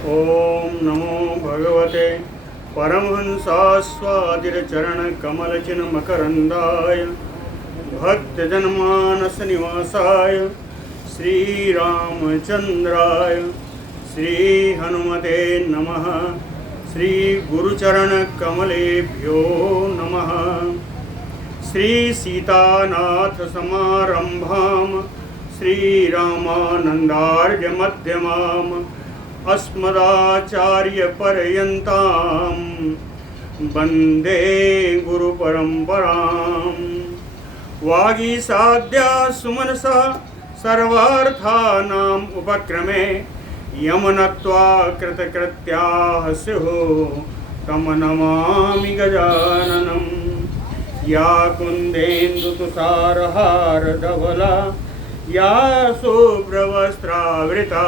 ओम नमो भगवते परमहंसास्वादिरचरणकमलचिन्मकरन्दाय भक्तजनमानसनिवासाय श्रीरामचन्द्राय श्रीहनुमते नमः। श्रीगुरुचरणकमलेभ्यो नमः। श्रीसीतानाथसमारम्भां श्रीरामानन्दार्यमध्यमाम् अस्मदाचार्यपर्यन्तां वन्दे गुरुपरम्पराम्। वागीसाद्या सुमनसा सर्वार्थानाम् उपक्रमे यमनत्वा कृतकृत्याः स्युः तं नमामि गजाननम्। या कुन्देन्दुतुषारहारधवला या शुभ्रवस्त्रावृता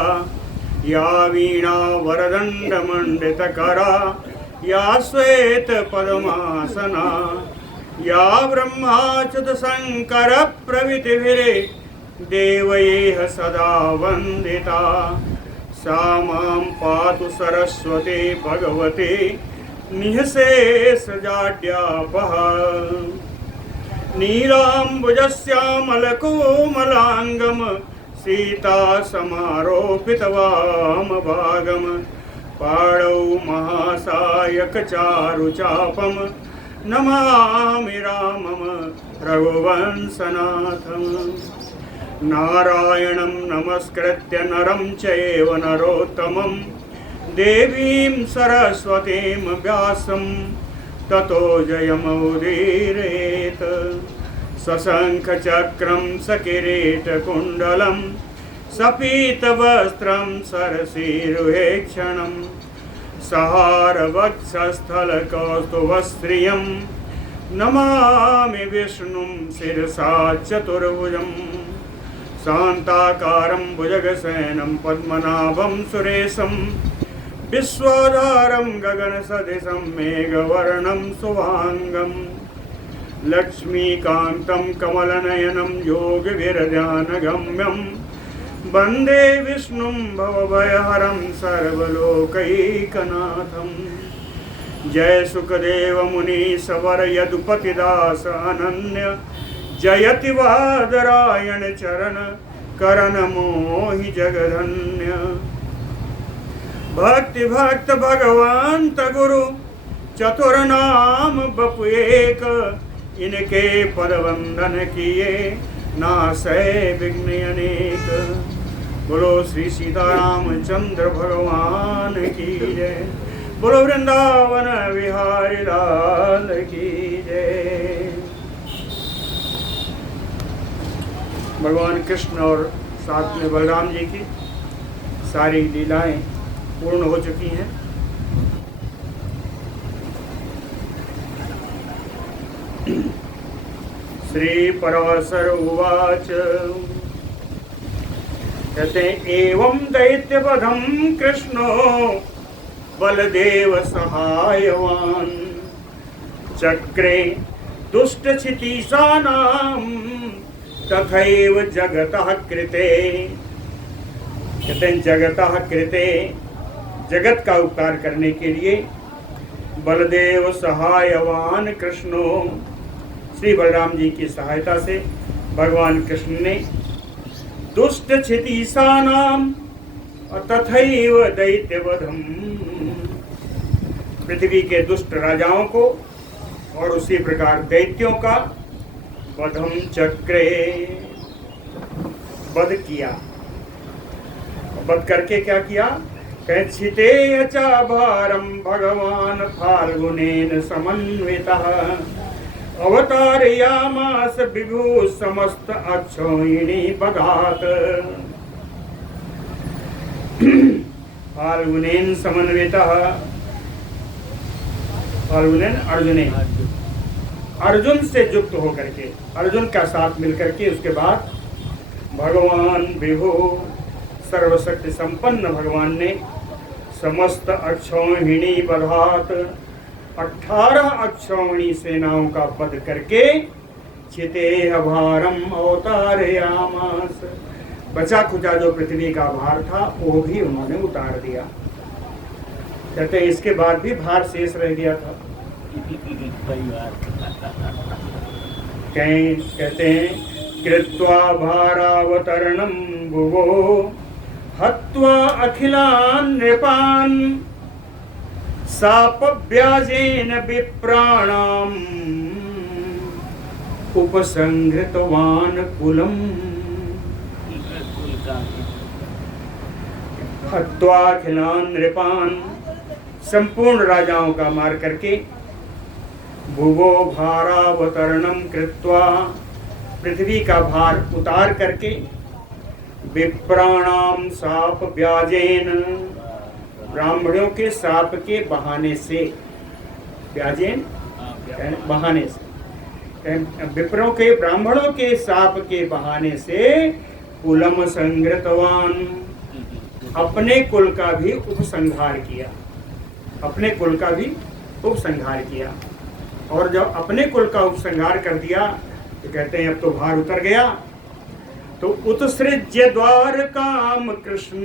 या वीणावरदण्डमण्डितकरा या श्वेतपद्मासना या ब्रह्माच्युतशङ्करप्रभृतिभिः देवैः सदा वन्दिता सा मां पातु सरस्वती भगवती निःशेषजाड्यापः। नीलाम्बुजश्यामलकोमलाङ्गं सीता समारोपितवामभागं पाणौ महासायकचारुचापं नमामि रामं रघुवंशनाथं। नारायणं नमस्कृत्य नरं चैव नरोत्तमं देवीं सरस्वतीं व्यासं ततो जयमुदीरयेत्। सशङ्खचक्रं सकिरीटकुण्डलं सपीतवस्त्रं सरसीरुहेक्षणं सहारवक्षस्थलकौस्तुभश्रियं नमामि विष्णुं शिरसा चतुर्भुजं। शान्ताकारं भुजगशयनं पद्मनाभं सुरेशं विश्वाधारं गगनसदृशं मेघवर्णं शुभाङ्गं लक्ष्मीकान्तं कमलनयनं योगविरध्यानगम्यं वन्दे विष्णुं भवभयहरं सर्वलोकैकनाथं। जय सुखदेव मुनि सवर यदुपतिदास अनन्य जयति वादरायण चरण करण मोहि जगधन्य। भक्ति भक्त भगवंत गुरु चतुर्नाम बपु एक इनके पद वंदन किए नासै विघ्न अनेक। बोलो श्री सीतारामचंद्र भगवान की जय। बोलो वृंदावन विहारी लाल की जय। भगवान कृष्ण और साथ में बलराम जी की सारी लीलाएं पूर्ण हो चुकी हैं। श्री पराशर उवाच कहते हैं एवं दैत्यवधं कृष्णो बलदेव सहायवान चक्रे दुष्टक्षितीशानां तथैव जगतः कृते। कहते हैं जगतः कृते जगत का उपकार करने के लिए बलदेव सहायवान कृष्णो श्री बलराम जी की सहायता से भगवान कृष्ण ने दुष्ट क्षितीशानाम तथैव दैत्यवधम पृथ्वी के दुष्ट राजाओं को और उसी प्रकार दैत्यों का वधम चक्रे वध किया। वध करके क्या किया? छिते चा भारम भगवान फाल्गुनेन समन्वितः अवतारयामास विभु समस्त अक्षौहिणी पदात्। फाल्गुनेन समन्वितः फाल्गुनेन अर्जुन से युक्त होकर के अर्जुन का साथ मिलकर के उसके बाद भगवान विभु सर्वशक्ति संपन्न भगवान ने समस्त अक्षौहिणी बधात 18 अक्षौहिणी सेनाओं का वध करके चितेह भारम अवतारयामास बचा खुचा जो पृथ्वी का भार था वो भी उन्होंने उतार दिया। कहते हैं इसके बाद भी भार शेष रह गया था। कहते हैं कृत्वा भारावतरणं भुवो हत्वा अखिलान् नृपान् सापव्याजेन विप्राणाम् उपसंहृतवान् कुलम्। हत्वा अखिलान् नृपान्, संपूर्ण राजाओं का मार करके, भुवो भारावतरणम कृत्वा, पृथ्वी का भार उतार करके, विप्राणाम साप व्याजेन, ब्राह्मणों के साप के बहाने से, व्याजेन बहाने से, विप्रों के ब्राह्मणों के साप के बहाने से कुलम संहृतवान, अपने कुल का भी उपसंहार किया, अपने कुल का भी उपसंहार किया। और जब अपने कुल का उपसंहार कर दिया तो कहते हैं अब तो भार उतर गया। तो उत्सृज्य द्वारकाम कृष्ण,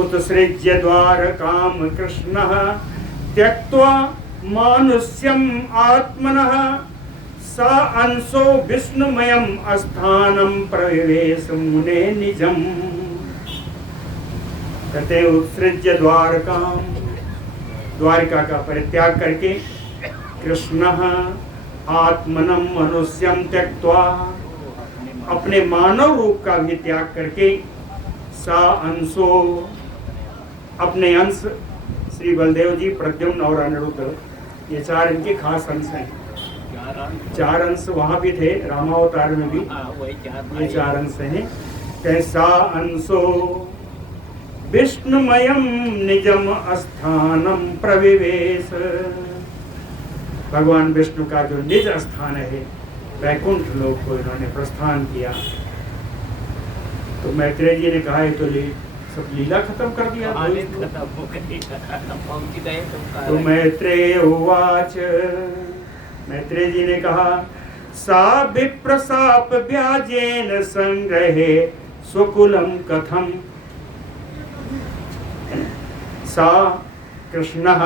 उत्सृज्य द्वारकाम कृष्ण त्यक्त्वा मानुष्यम आत्मनः सा अंशो विष्णुमयम अस्थानम प्रविवेश मुने निजम। कहते उत्सृज्य द्वारकाम, द्वारिका का परित्याग करके, कृष्ण आत्मनम मनुष्यम त्यक्त्वा, अपने मानव रूप का भी त्याग करके, सा अंशो, अपने अंश, श्री बलदेव जी, प्रद्युम्न और अनिरुद्ध, ये चार इनके खास अंश हैं। चार अंश वहां भी थे, रामावतार में भी ये चार अंश हैं। कैसा अंशो विष्णुमयम निजम अस्थानम प्रविवेश, भगवान विष्णु का जो निज स्थान है वैकुंठ लोक को इन्होंने प्रस्थान किया। तो मैत्रेय जी ने कहा है तो सब लीला खत्म कर दिया। तो मैत्रेय उवाच, मैत्रेय जी ने कहा सा विप्रसाप व्याजेन संग्रहे स्वकुलम कथम। सा कृष्णः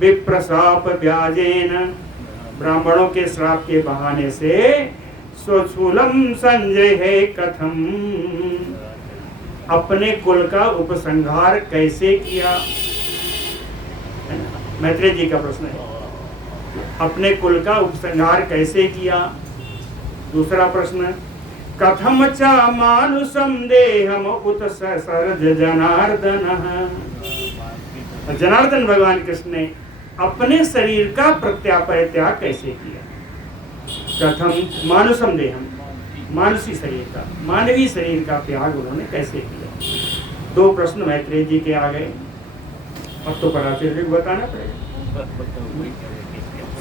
विप्रसाप व्याजेन, ब्राह्मणों के श्राप के बहाने से स्वकुलम संजय है कथम, अपने कुल का उपसंहार कैसे किया। मैत्रेय जी का प्रश्न है, अपने कुल का उपसंहार कैसे किया। दूसरा प्रश्न, कथम च मानुषम देहम उत सरज जनार्दन। जनार्दन भगवान कृष्ण ने अपने शरीर का प्रत्यापरित्याग कैसे किया। कथम मानुषम देहम, मानसी शरीर का, मानवीय शरीर का त्याग उन्होंने कैसे किया। दो प्रश्न मैत्रेय जी के आ गए। अब तो पराशर जी को बताना पड़ेगा।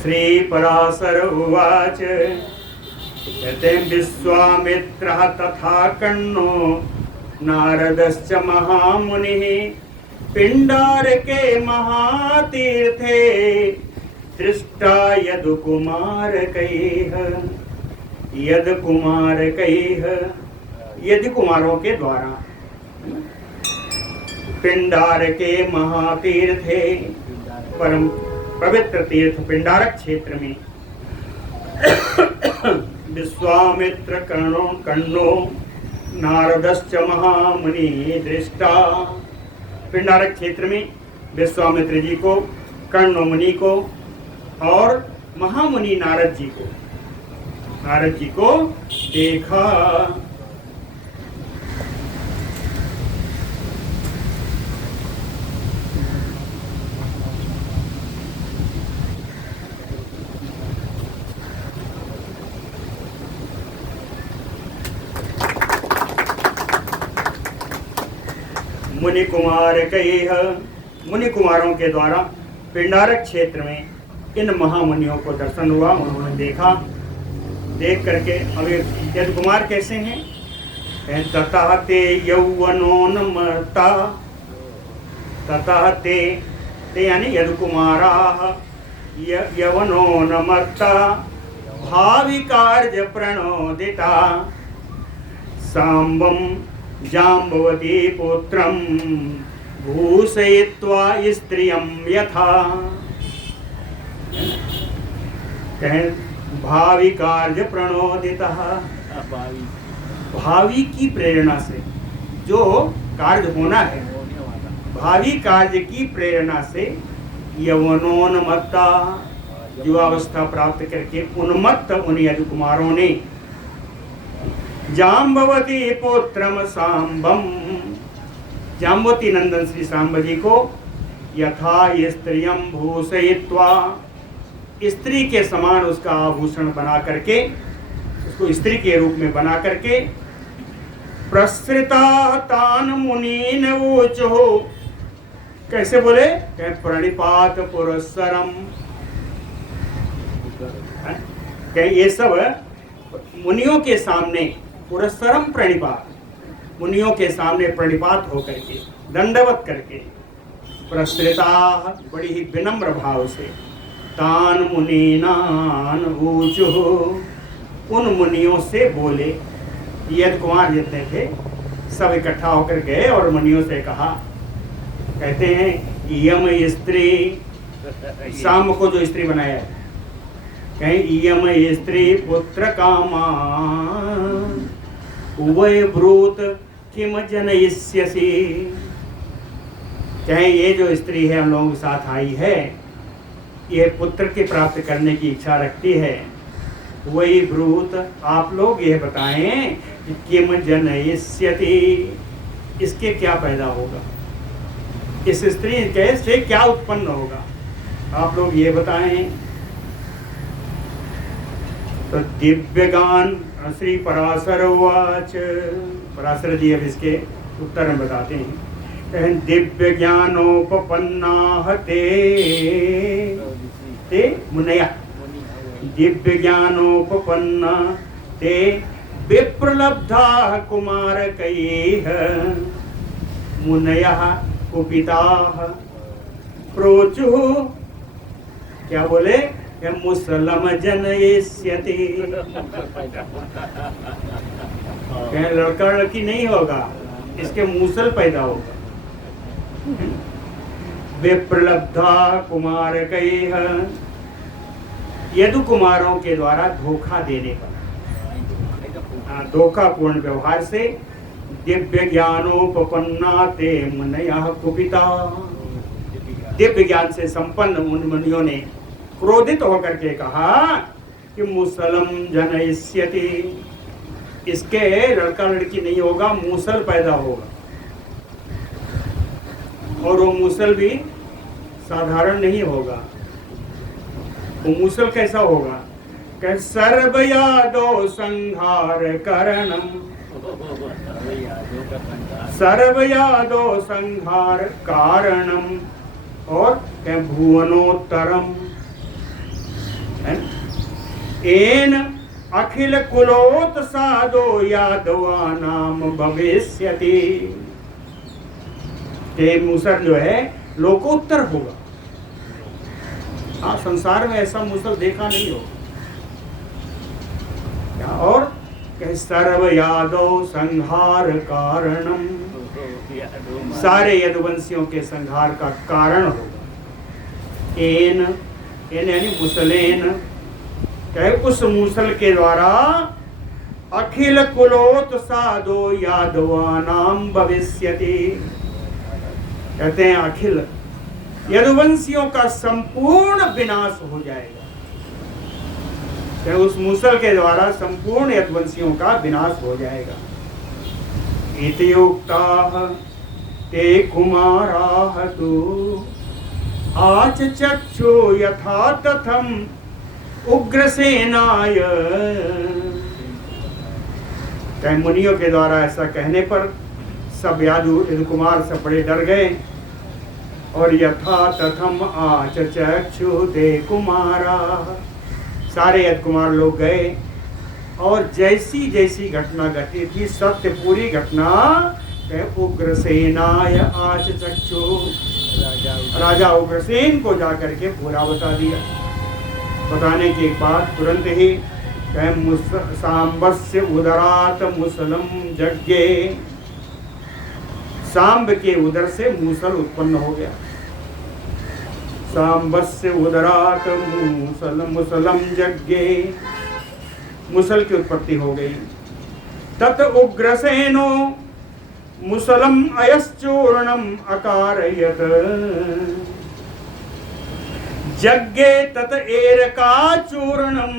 श्री पराशर उवाच, कहते हैं विश्वामित्रः तथा कण्णो नारदश्च महामुनिः पिंडारके महातीर्थे दृष्टा यदुकुमारकैः, यदकुमारकैः, यदि कुमारों के द्वारा, पिंडारके महातीर्थे, परम पवित्र तीर्थ पिंडारक क्षेत्र में, विश्वामित्र कण्णो नारदश्च महामुनि दृष्टा, पिंडारक क्षेत्र में विश्वामित्र जी को, कण्व मुनि को और महामुनि नारद जी को देखा। मुनि कुमार कह, मुनि कुमारों के द्वारा पिंडारक क्षेत्र में इन महामुनियों को दर्शन हुआ, उन्होंने देखा। देख करके अब यदि कुमार कैसे हैं, ततः ते यौवनोन्मत्ता, ततः ते यानी यदि कुमारा यवनोन्मत्ता भावी कार्य प्रणोदिता सांबम जाम्बवती पुत्रम भूषयित्वा स्त्रियं यथा, कहें भावी कार्य प्रणोदितः, भावी की प्रेरणा से, जो कार्य होना है भावी कार्य की प्रेरणा से यवनोन्मत्ता, युवावस्था प्राप्त करके उन्मत्त उन यदु कुमारों ने जाम्बवती पुत्रम सांबम, जाम्बवती नंदन श्री सांब जी को यथा स्त्रियम भूषयित्वा, स्त्री के समान उसका आभूषण बना करके, उसको स्त्री के रूप में बना करके प्रसृता तान मुनीन ऊचो, कैसे बोले, प्रणिपात पुरस्सरम, ये सब मुनियों के सामने पुरस्सरम प्रणिपात, मुनियों के सामने प्रणिपात होकर के दंडवत करके प्रसृता, बड़ी ही विनम्र भाव से, तान मुनीनान ऊचुः, उन मुनियों से बोले। यद कुमार जितने थे सब इकट्ठा होकर गए और मुनियों से कहा, कहते हैं यम स्त्री, शाम को जो स्त्री बनाया है, कहें यम स्त्री पुत्र कामा उभय ब्रूत किम जनयिष्यसि, कहें ये जो स्त्री है हम लोगों के साथ आई है, ये पुत्र के प्राप्त करने की इच्छा रखती है, वही ब्रूत आप लोग ये बताएं कि किम जनयिष्यति, इसके क्या पैदा होगा, इस स्त्री कैसे क्या उत्पन्न होगा, आप लोग ये बताएं। तो दिव्यगान श्री पराशर उवाच, पराशर जी अब इसके उत्तर में बताते हैं, दिव्य ज्ञानोपपन्ना ते मुनया, दिव्य ज्ञानोपपन्ना ते विप्रलब्धा कुमारकैः मुनयः कुपिताः प्रोचुः, क्या बोले, मुसलम जनयिष्यति, लड़का लड़की नहीं होगा, इसके मूसल पैदा होगा। विप्रलब्धा कुमारकैः, यदु कुमारों के द्वारा धोखा देने पर, धोखापूर्ण व्यवहार से दिव्य ज्ञानोपपन्ना ते मुनयः कुपिता, दिव्य ज्ञान से संपन्न उन मुनियों ने क्रोधित होकर के कहा कि मुसलम जनयिष्यति, इसके लड़का लड़की नहीं होगा, मूसल पैदा होगा, और वो मूसल भी साधारण नहीं होगा। वो मूसल कैसा होगा, कि सर्वयादो संहार करणम, सर्वयादो संहार कारणम, और भुवनोत्तरम, एन अखिल कुलोत साधो यादवानाम भविष्यति, ये मूसल जो है लोकोत्तर होगा। हाँ, संसार में ऐसा मूसल देखा नहीं हो। और सर्व यादव संहार कारणम, सारे यदुवंशियों के संहार का कारण होगा। एन यानी मुसलेन, कहे उस मूसल के द्वारा अखिल कुलोत साधो यादवानाम भविष्यति, कहते हैं अखिल यदुवंशियों का संपूर्ण विनाश हो जाएगा, उस मूसल के द्वारा संपूर्ण यदुवंशियों का विनाश हो जाएगा। इति उक्ताः ते कुमाराः तु आचचक्षु यथा तथम उग्रसेनाय, मुनियों के द्वारा ऐसा कहने पर सब यदु कुमार सब बड़े डर गए, और यथा तथम आचचक्षु ते कुमारा, सारे यदु कुमार लोग गए और जैसी जैसी घटना घटी थी सत्य पूरी घटना उग्रसेनाय आचचक्षु, राजा उग्रसेन को जाकर के पूरा बता दिया। बताने के बाद तुरंत ही सांबस्य उदरात मुसलम जज्ञे, सांब के उदर से मूसल उत्पन्न हो गया। सांबस्य उदरात मूसल मुसलम जग्गे, मुसल की उत्पत्ति हो गई। तत उग्रसेनो मुसलम अयश्चूर्णम अकारयत, जग्गे तत एरका चूर्णम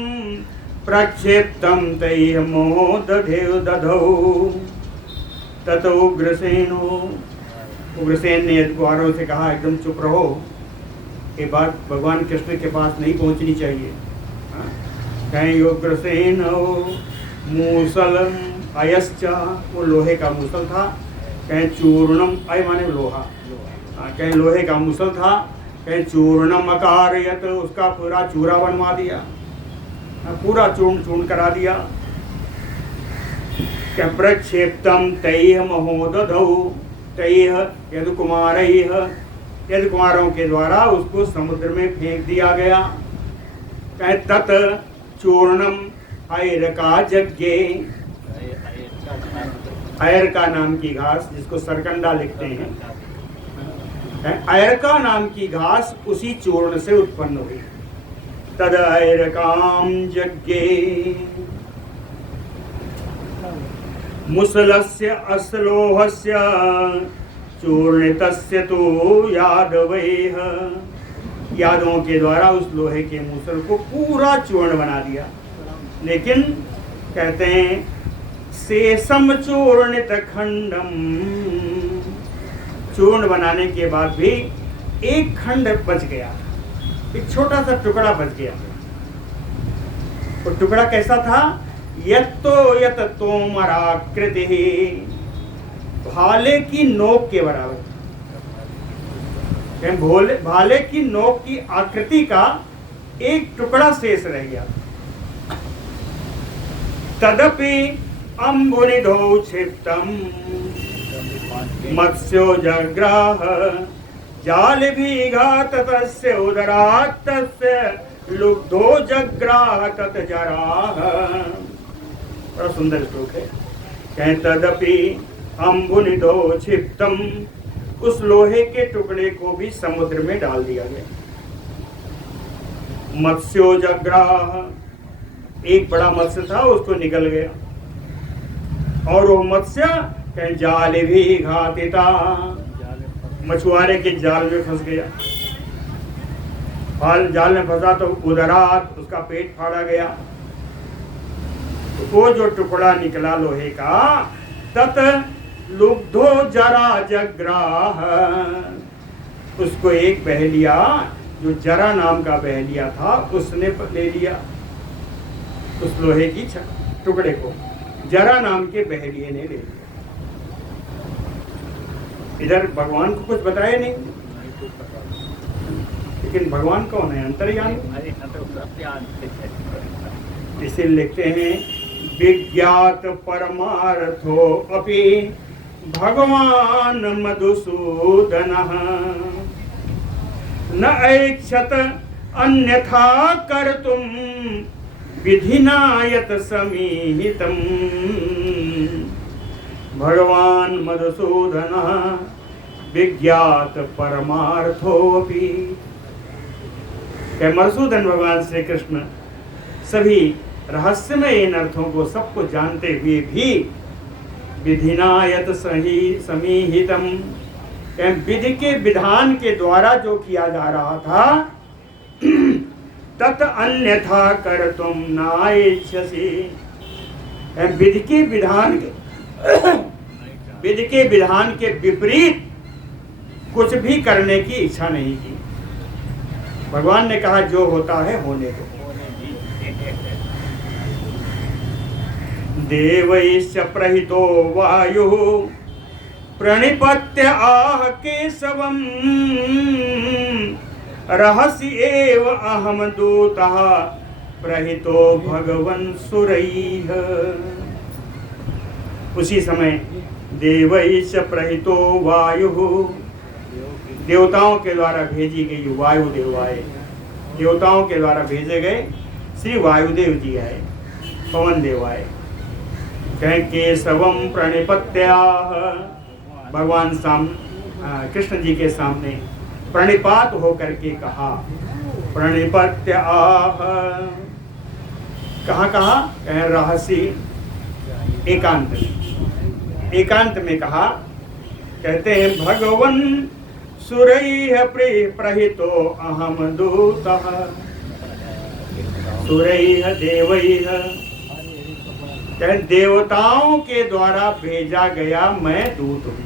प्रक्षेप्तम तैह मोह दधौ। तत उग्रसेनो, उग्रसेन ने यदुकुमारों से कहा एकदम चुप रहो, ये बात भगवान कृष्ण के पास नहीं पहुंचनी चाहिए। कहीं उग्रसेन मूसलम अयश्चा, वो लोहे का मूसल था। कहीं चूर्णम, अय माने लोहा, कहीं लोहे का मूसल था। कहीं चूर्णम अकारयत, उसका पूरा चूरा बनवा दिया, पूरा चूर्ण चूर्ण करा दिया। क्या प्रक्षेप्तम तैह महोदधौ, तैह यदुकुमारैः, यदुकुमारों के द्वारा उसको समुद्र में फेंक दिया गया। कहे तत चूर्णम अयरका जग्गे, अयरका नाम की घास जिसको सरकंडा लिखते हैं, अयरका नाम की घास उसी चूर्ण से उत्पन्न हुई। तद अयरकाम जग्गे मुसलस्य असलोहस्य चूर्णितस्य तो यादवैः, यादवों के द्वारा उस लोहे के मूसल को पूरा चूर्ण बना दिया। लेकिन कहते हैं शेषम चूर्णित खंडम, चूर्ण बनाने के बाद भी एक खंड बच गया, एक छोटा सा टुकड़ा बच गया। वो टुकड़ा कैसा था? यत्तो यत तोमराकृति, भाले की नोक के बराबर, भाले की नोक की आकृति का एक टुकड़ा शेष रह गया। तदपि अम्बुनिधौ क्षिप्तम मत्स्यो जग्राह जालभिघात तस्य उदरात् तस्य लुब्धो जग्राह तत जराह। बड़ा सुंदर श्लोक है। कहें तदपि अम्बुनिधौ क्षिप्तम, उस लोहे के टुकड़े को भी समुद्र में डाल दिया गया। मत्स्यो जग्राह, एक बड़ा मत्स्य था उसको निकल गया, और वो मत्स्य कहीं जाल भी घातिता, मछुआरे के जाल में फंस गया। जाल में फंसा तो उदरात, उसका पेट फाड़ा गया। तो वो जो टुकड़ा निकला लोहे का, तत लुब्धो जरा जग्राह, उसको एक बहेलिया, जो जरा नाम का बहेलिया था, उसने ले लिया उस लोहे की टुकड़े को। जरा नाम के बहेलिये ने ले लिया। इधर भगवान को कुछ बताया नहीं, लेकिन भगवान कौन है? अंतर्यामी। इसे लिखते हैं विज्ञात परमार्थो अपि भगवान मधुसूदनः न ऐक्षत अन्यथा कर्तुम विधिना यत समीहितम्। भगवान मधुसूदनः विज्ञात परमार्थोपि, मधुसूदन भगवान श्री कृष्ण सभी रहस्यमय इन अर्थों को सबको जानते हुए भी विधिनायत सही समीहितम, विधि के विधान के द्वारा जो किया जा रहा था, तत अन्यथा कर तुम नाइच्छसि, विधि के विधान के विपरीत कुछ भी करने की इच्छा नहीं की। भगवान ने कहा जो होता है होने दो। देवैश्च प्रहितो वायुः प्रणिपत्य आह केशवम् रहसि एव अहम दूतः प्रहितो भगवन् सुरैः। उसी समय देवैश्च प्रहितो वायुः, देवताओं के द्वारा भेजी गई वायुदेव आए, देवताओं के द्वारा भेजे गए श्री वायुदेव जी आए, पवन देव आए। कहें केशवम प्रणिपत्याह, भगवान कृष्ण जी के सामने प्रणिपात होकर के कहा, प्रणिपत्य आह, कहा रहसी एकांत में कहा। कहते हैं भगवन सुरैः प्रहितो अहम दूतः सुरैः देवैः, देवताओं के द्वारा भेजा गया मैं दूत हूँ।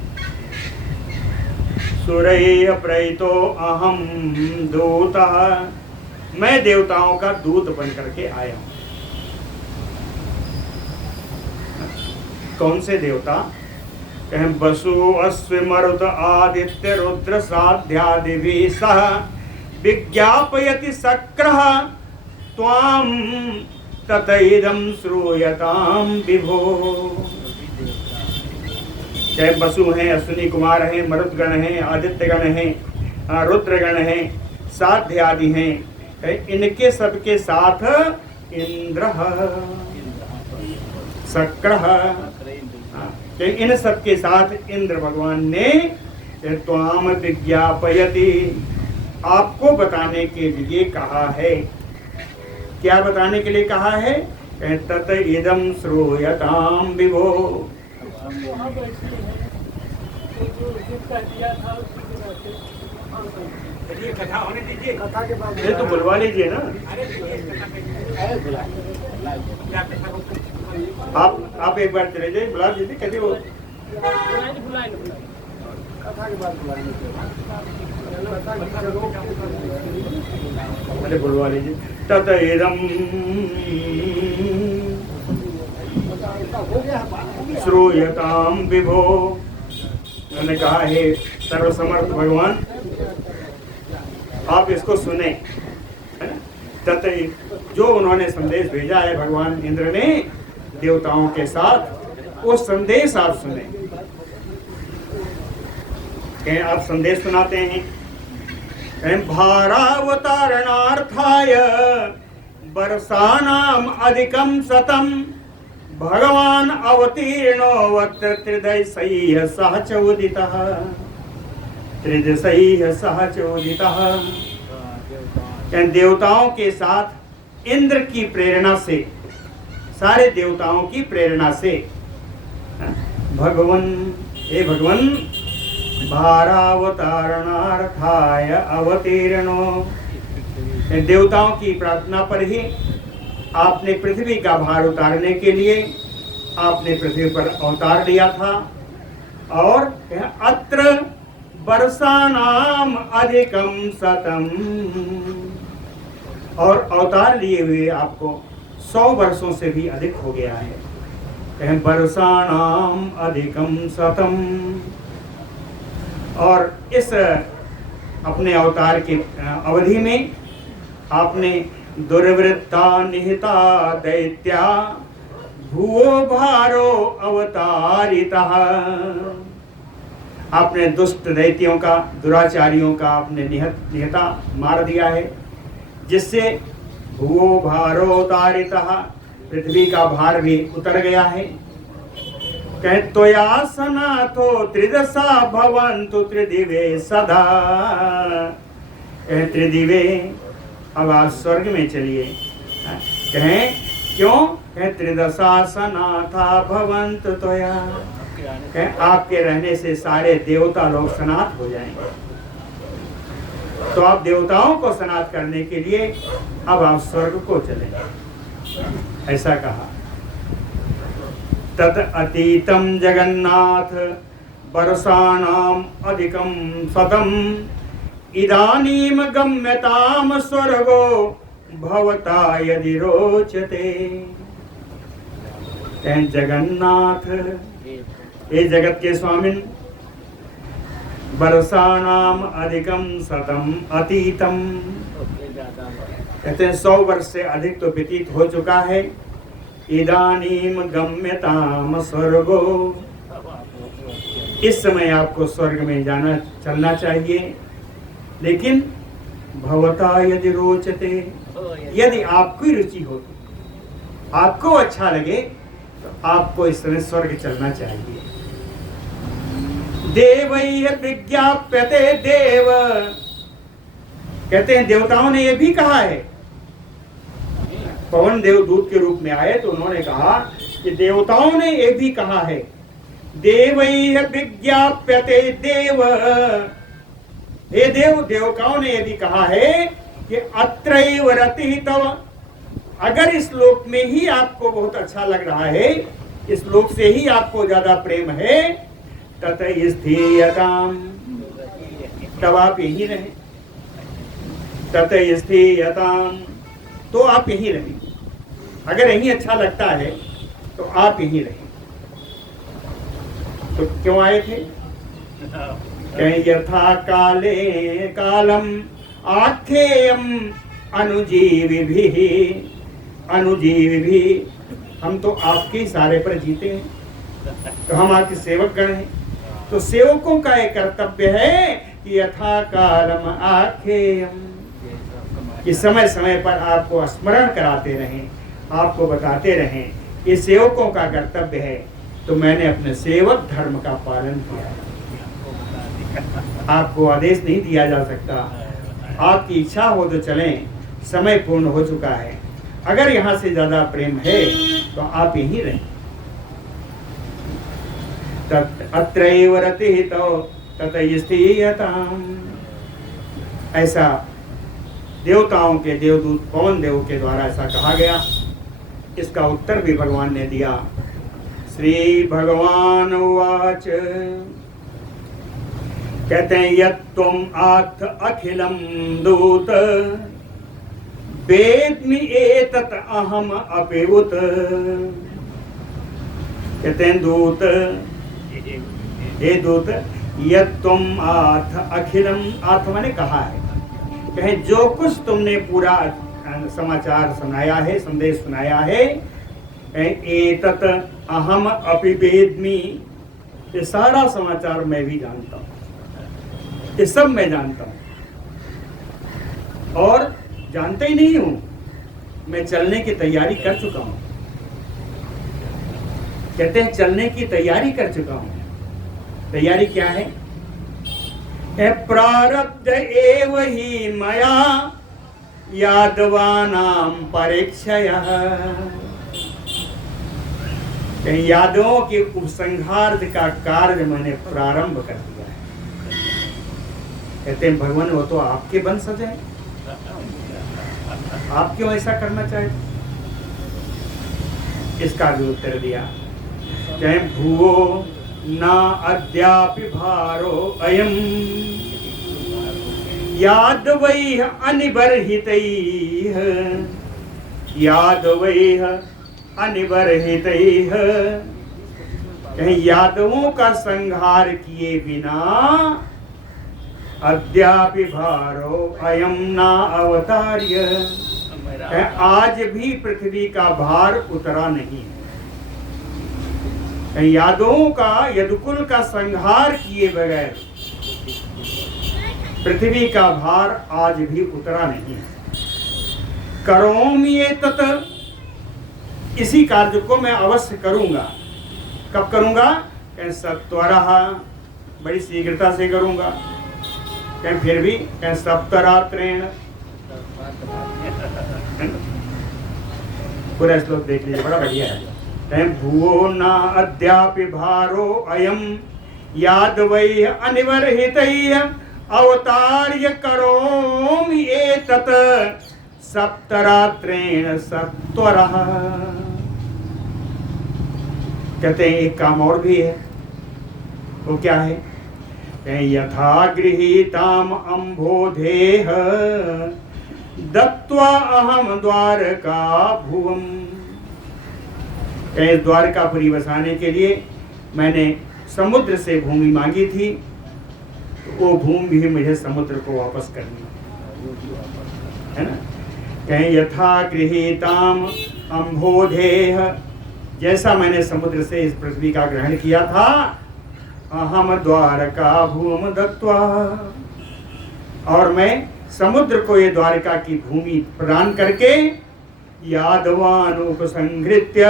सुरैः प्रहितो अहम दूतः, मैं देवताओं का दूत बन करके आया हूँ। कौन से देवता? कहें वसु अश्व मरुत आदित्य रुद्र साध्यादिभिः सह विज्ञापयति सक्रः त्वां ततइदं श्रूयतां विभो। चाहे वसु हैं, अश्विनी कुमार हैं, मरुदगण हैं, आदित्यगण हैं, रुद्रगण हैं, साध्य आदि हैं, इनके सबके साथ इंद्र सक्रः, इन सबके साथ इंद्र भगवान ने त्वाम विज्ञापयति, आपको बताने के लिए कहा है। क्या बताने के लिए कहा है? तत इदम श्रूयताम विभो। कथा होने दीजिए, ये तो बुलवा लीजिए ना। आप एक बार चले जाइए, बुला दीजिए। कैसे हो? अरे बुलवा लीजिए। तत इदम श्रूयताम विभो, उन्होंने कहा हे सर्वसमर्थ भगवान, आप इसको सुने। है ना? तत, जो उन्होंने संदेश भेजा है भगवान इंद्र ने देवताओं के साथ, वो संदेश आप सुने। कहें आप संदेश सुनाते हैं। कहें भारावतारणार्थाय वर्षाणाम अधिकम शतम भगवान अवतीर्णो वत्र त्रिदशैः सह चोदितः, त्रिदशैः सह चोदितः। देवताओं के साथ इंद्र की प्रेरणा से, सारे देवताओं की प्रेरणा से, भगवन, हे भगवन, भारावतारणार्थाय अवतीर्णो, देवताओं की प्रार्थना पर ही आपने पृथ्वी का भार उतारने के लिए आपने पृथ्वी पर अवतार लिया था। और अत्र वर्षाणाम अधिकम शतम, और अवतार लिए हुए आपको 100 वर्षों से भी अधिक हो गया है। कहें वर्षाणाम अधिकम शतम, और इस अपने अवतार की अवधि में आपने दुर्वृत्ता निहिता दैत्या भुवो भारो अवतारितः, आपने दुष्ट दैत्यों का, दुराचारियों का आपने निहता मार दिया है, जिससे भुवो भारो अवतारितः, पृथ्वी का भार भी उतर गया है। कहे त्वया सनातो त्रिदशा भवन्तु त्रिदिवे सदा, त्रिदिवे, अब आप स्वर्ग में चलिए। कहें क्यों? कहें त्रिदशा सनाथा भवन्तु त्वया, कहें आपके रहने से सारे देवता लोग सनात हो जाएंगे। तो आप देवताओं को सनात करने के लिए अब आप स्वर्ग को चले, ऐसा कहा। तद अतीतम जगन्नाथ वर्षाणाम अधिकम शतम इदानीम गम्यताम स्वर्गो भवता यदि रोचते। जगन्नाथ, ये जगत के स्वामी, वर्षाणाम अधिकम शतम अतीतम, कहते हैं 100 वर्ष से अधिक तो व्यतीत हो चुका है। इदानीम गम्यताम स्वर्गो, इस समय आपको स्वर्ग में जाना, चलना चाहिए। लेकिन भवता यदि रोचते, यदि आपकी रुचि हो, आपको अच्छा लगे, तो आपको इस समय स्वर्ग चलना चाहिए। देवैः विज्ञाप्यते देव, कहते हैं देवताओं ने ये भी कहा है। पवन देव दूत के रूप में आए तो उन्होंने कहा कि देवताओं ने ये भी कहा है, देवैः विज्ञाप्यते देव, हे देव, देवताओं ने ये भी कहा है कि अत्रैव रतिः तव, अगर इस लोक में ही आपको बहुत अच्छा लग रहा है, इस लोक से ही आपको ज्यादा प्रेम है, ततः स्थीयताम्, तब आप यहीं रहें, ततः स्थीयताम्, तो आप यहीं रहें। अगर यहीं अच्छा लगता है तो आप यहीं रहें। तो क्यों आए थे? कहीं यथा काले कालम आख्येयम अनुजीविभिः, अनुजीविभिः, हम तो आपके इशारे पर जीते हैं, तो हम आपके सेवक गण हैं। तो सेवकों का एक कर्तव्य है कि यथा कालम आख्येयम, कि समय समय पर आपको स्मरण कराते रहें, आपको बताते रहें, ये सेवकों का कर्तव्य है। तो मैंने अपने सेवक धर्म का पालन किया है। आपको आदेश नहीं दिया जा सकता, आपकी इच्छा हो तो चलें, समय पूर्ण हो चुका है। अगर यहाँ से ज्यादा प्रेम है तो आप यहीं रहें। अत्रैव रतिः तव ततः स्थीयताम्, ऐसा देवताओं के देवदूत पवन देव के द्वारा ऐसा कहा गया। इसका उत्तर भी भगवान ने दिया। श्री भगवान उवाच, कहते हैं यत् त्वम् आथ अखिलम दूत वेद्मि एतत् अहम अपि उत, कहते हैं दूत, हे दूत, यत् त्वम् आथ अखिलम, आथ मैंने कहा है, कहे जो कुछ तुमने पूरा समाचार सुनाया है, संदेश सुनाया है, एतत् अहम अपि वेद्मि, ये सारा समाचार मैं भी जानता हूँ, ये सब मैं जानता हूँ। और जानता ही नहीं हूँ, मैं चलने की तैयारी कर चुका हूँ। कहते हैं चलने की तैयारी कर चुका हूँ। तैयारी क्या है? प्रारब्ध एव हि मया यादवानां परीक्षयः, यादवों के उपसंहार का कार्य मैंने प्रारंभ कर दिया है। कहते हैं भगवान वो तो आपके वंशज है, आप क्यों ऐसा करना चाहते? इसका भी उत्तर दिया, चाहे भूवो न अद्यापि भारो अयम यादवैः अनिबर्हितैः, यादवैः अनिबर्हितैः, कहीं यादवों का संहार किए बिना अद्यापि भारो अयम ना अवतार्य, आज भी पृथ्वी का भार उतरा नहीं है। यादवों का, यदुकुल का संहार किए बगैर पृथ्वी का भार आज भी उतरा नहीं है। करोमि एतत्, इसी कार्य को मैं अवश्य करूंगा। कब करूंगा? कहीं सत्वरः, बड़ी शीघ्रता से करूंगा। कहीं फिर भी कहीं सप्तरात्रेण, पूरा श्लोक देख लीजिए, बड़ा बढ़िया है। कहीं भूवो न अद्यापि भारो अयम यादवैः अनिबर्हितैः अवतार्य करोमि एतत् सप्तरात्रेण सत्वरः। कहते हैं एक काम और भी है, वो क्या है? यथा गृहीताम अम्भोधेः दत्त्वा अहम द्वारका भुवम, द्वारकापुरी बसाने के लिए मैंने समुद्र से भूमि मांगी थी, तो वो भूमि भी मुझे समुद्र को वापस करनी है ना। कहीं यथा गृहीताम अम्भोधेः, जैसा मैंने समुद्र से इस पृथ्वी का ग्रहण किया था, अहम द्वारका भूम दत्त्वा, और मैं समुद्र को ये द्वारका की भूमि प्रदान करके यादवान उपसंहृत्य,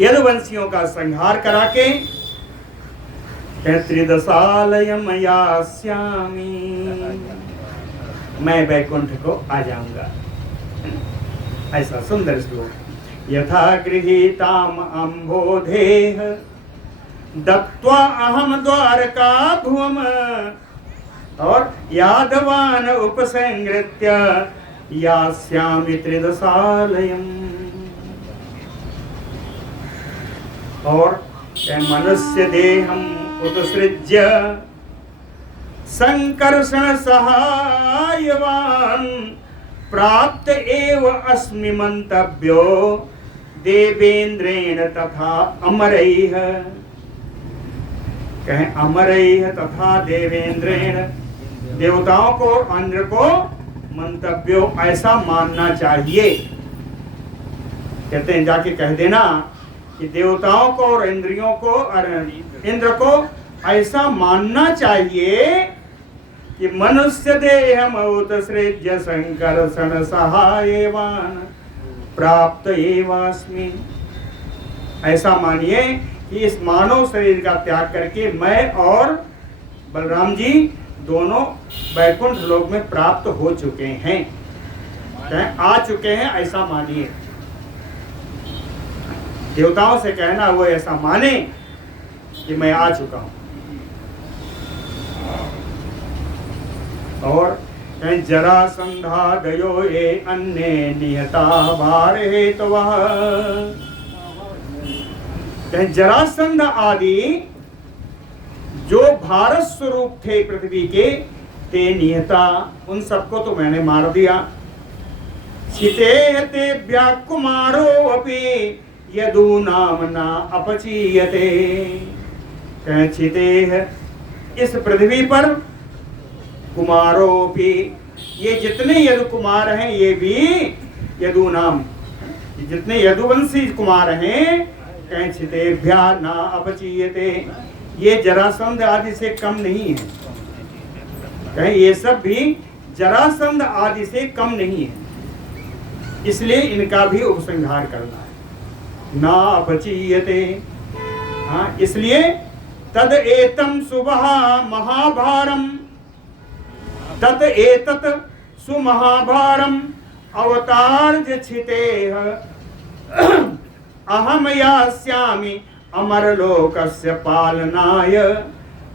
यदुवंशियों का संहार करा के त्रिदशालयम यास्यामि, मैं वैकुंठ को आ जाऊंगा। ऐसा सुंदर श्लोक। यथा गृहीताम अम्बोधेह दत्त्वा अहम द्वारका भुवम, और यादवान उपसंगृत्य यास्यामि त्रिदशालयम। और मनुष्य देहम उत्सृज्य संकर्षण सहायवान प्राप्त एव अस्मि मंतव्यो देवेंद्रेण तथा अमरैः। कहें अमरैः तथा देवेंद्रेण, देवताओं को और इंद्र को मंतव्यो ऐसा मानना चाहिए। कहते हैं जाके कह देना कि देवताओं को और इंद्रियों को और इंद्र को ऐसा मानना चाहिए कि मनुष्य देहम उत्सृज्य संकर्षण सहायवान प्राप्त एवास्मि। ऐसा मानिए कि इस मानव शरीर का त्याग करके मैं और बलराम जी दोनों वैकुंठ लोक में प्राप्त हो चुके हैं, आ चुके हैं, ऐसा मानिए। देवताओं से कहना वो ऐसा माने कि मैं आ चुका हूं। और जरासंधा गयो ये अन्य नियता भार हेतवः। जरासंध आदि जो भारत स्वरूप थे पृथ्वी के, ते नियता, उन सबको तो मैंने मार दिया। छिते तेभ्यः कुमारो अपि यदु नाम ना अपचीयते। कहें छिते है इस पृथ्वी पर कुमारों भी, ये जितने यदु कुमार हैं ये भी यदु नाम, जितने यदुवंशी कुमार हैं, कहें छितेभ्या ना अपचीयते, ये जरासंध आदि से कम नहीं है। कहें ये सब भी जरासंध आदि से कम नहीं है, इसलिए इनका भी उपसंहार करना है। ना अपचीयते, हाँ, इसलिए तद एतम सुबह महाभारम, तत एतत सुमहाभारम अवतार्य छितेह अहम यास्यामि अमरलोकस्य पालनाय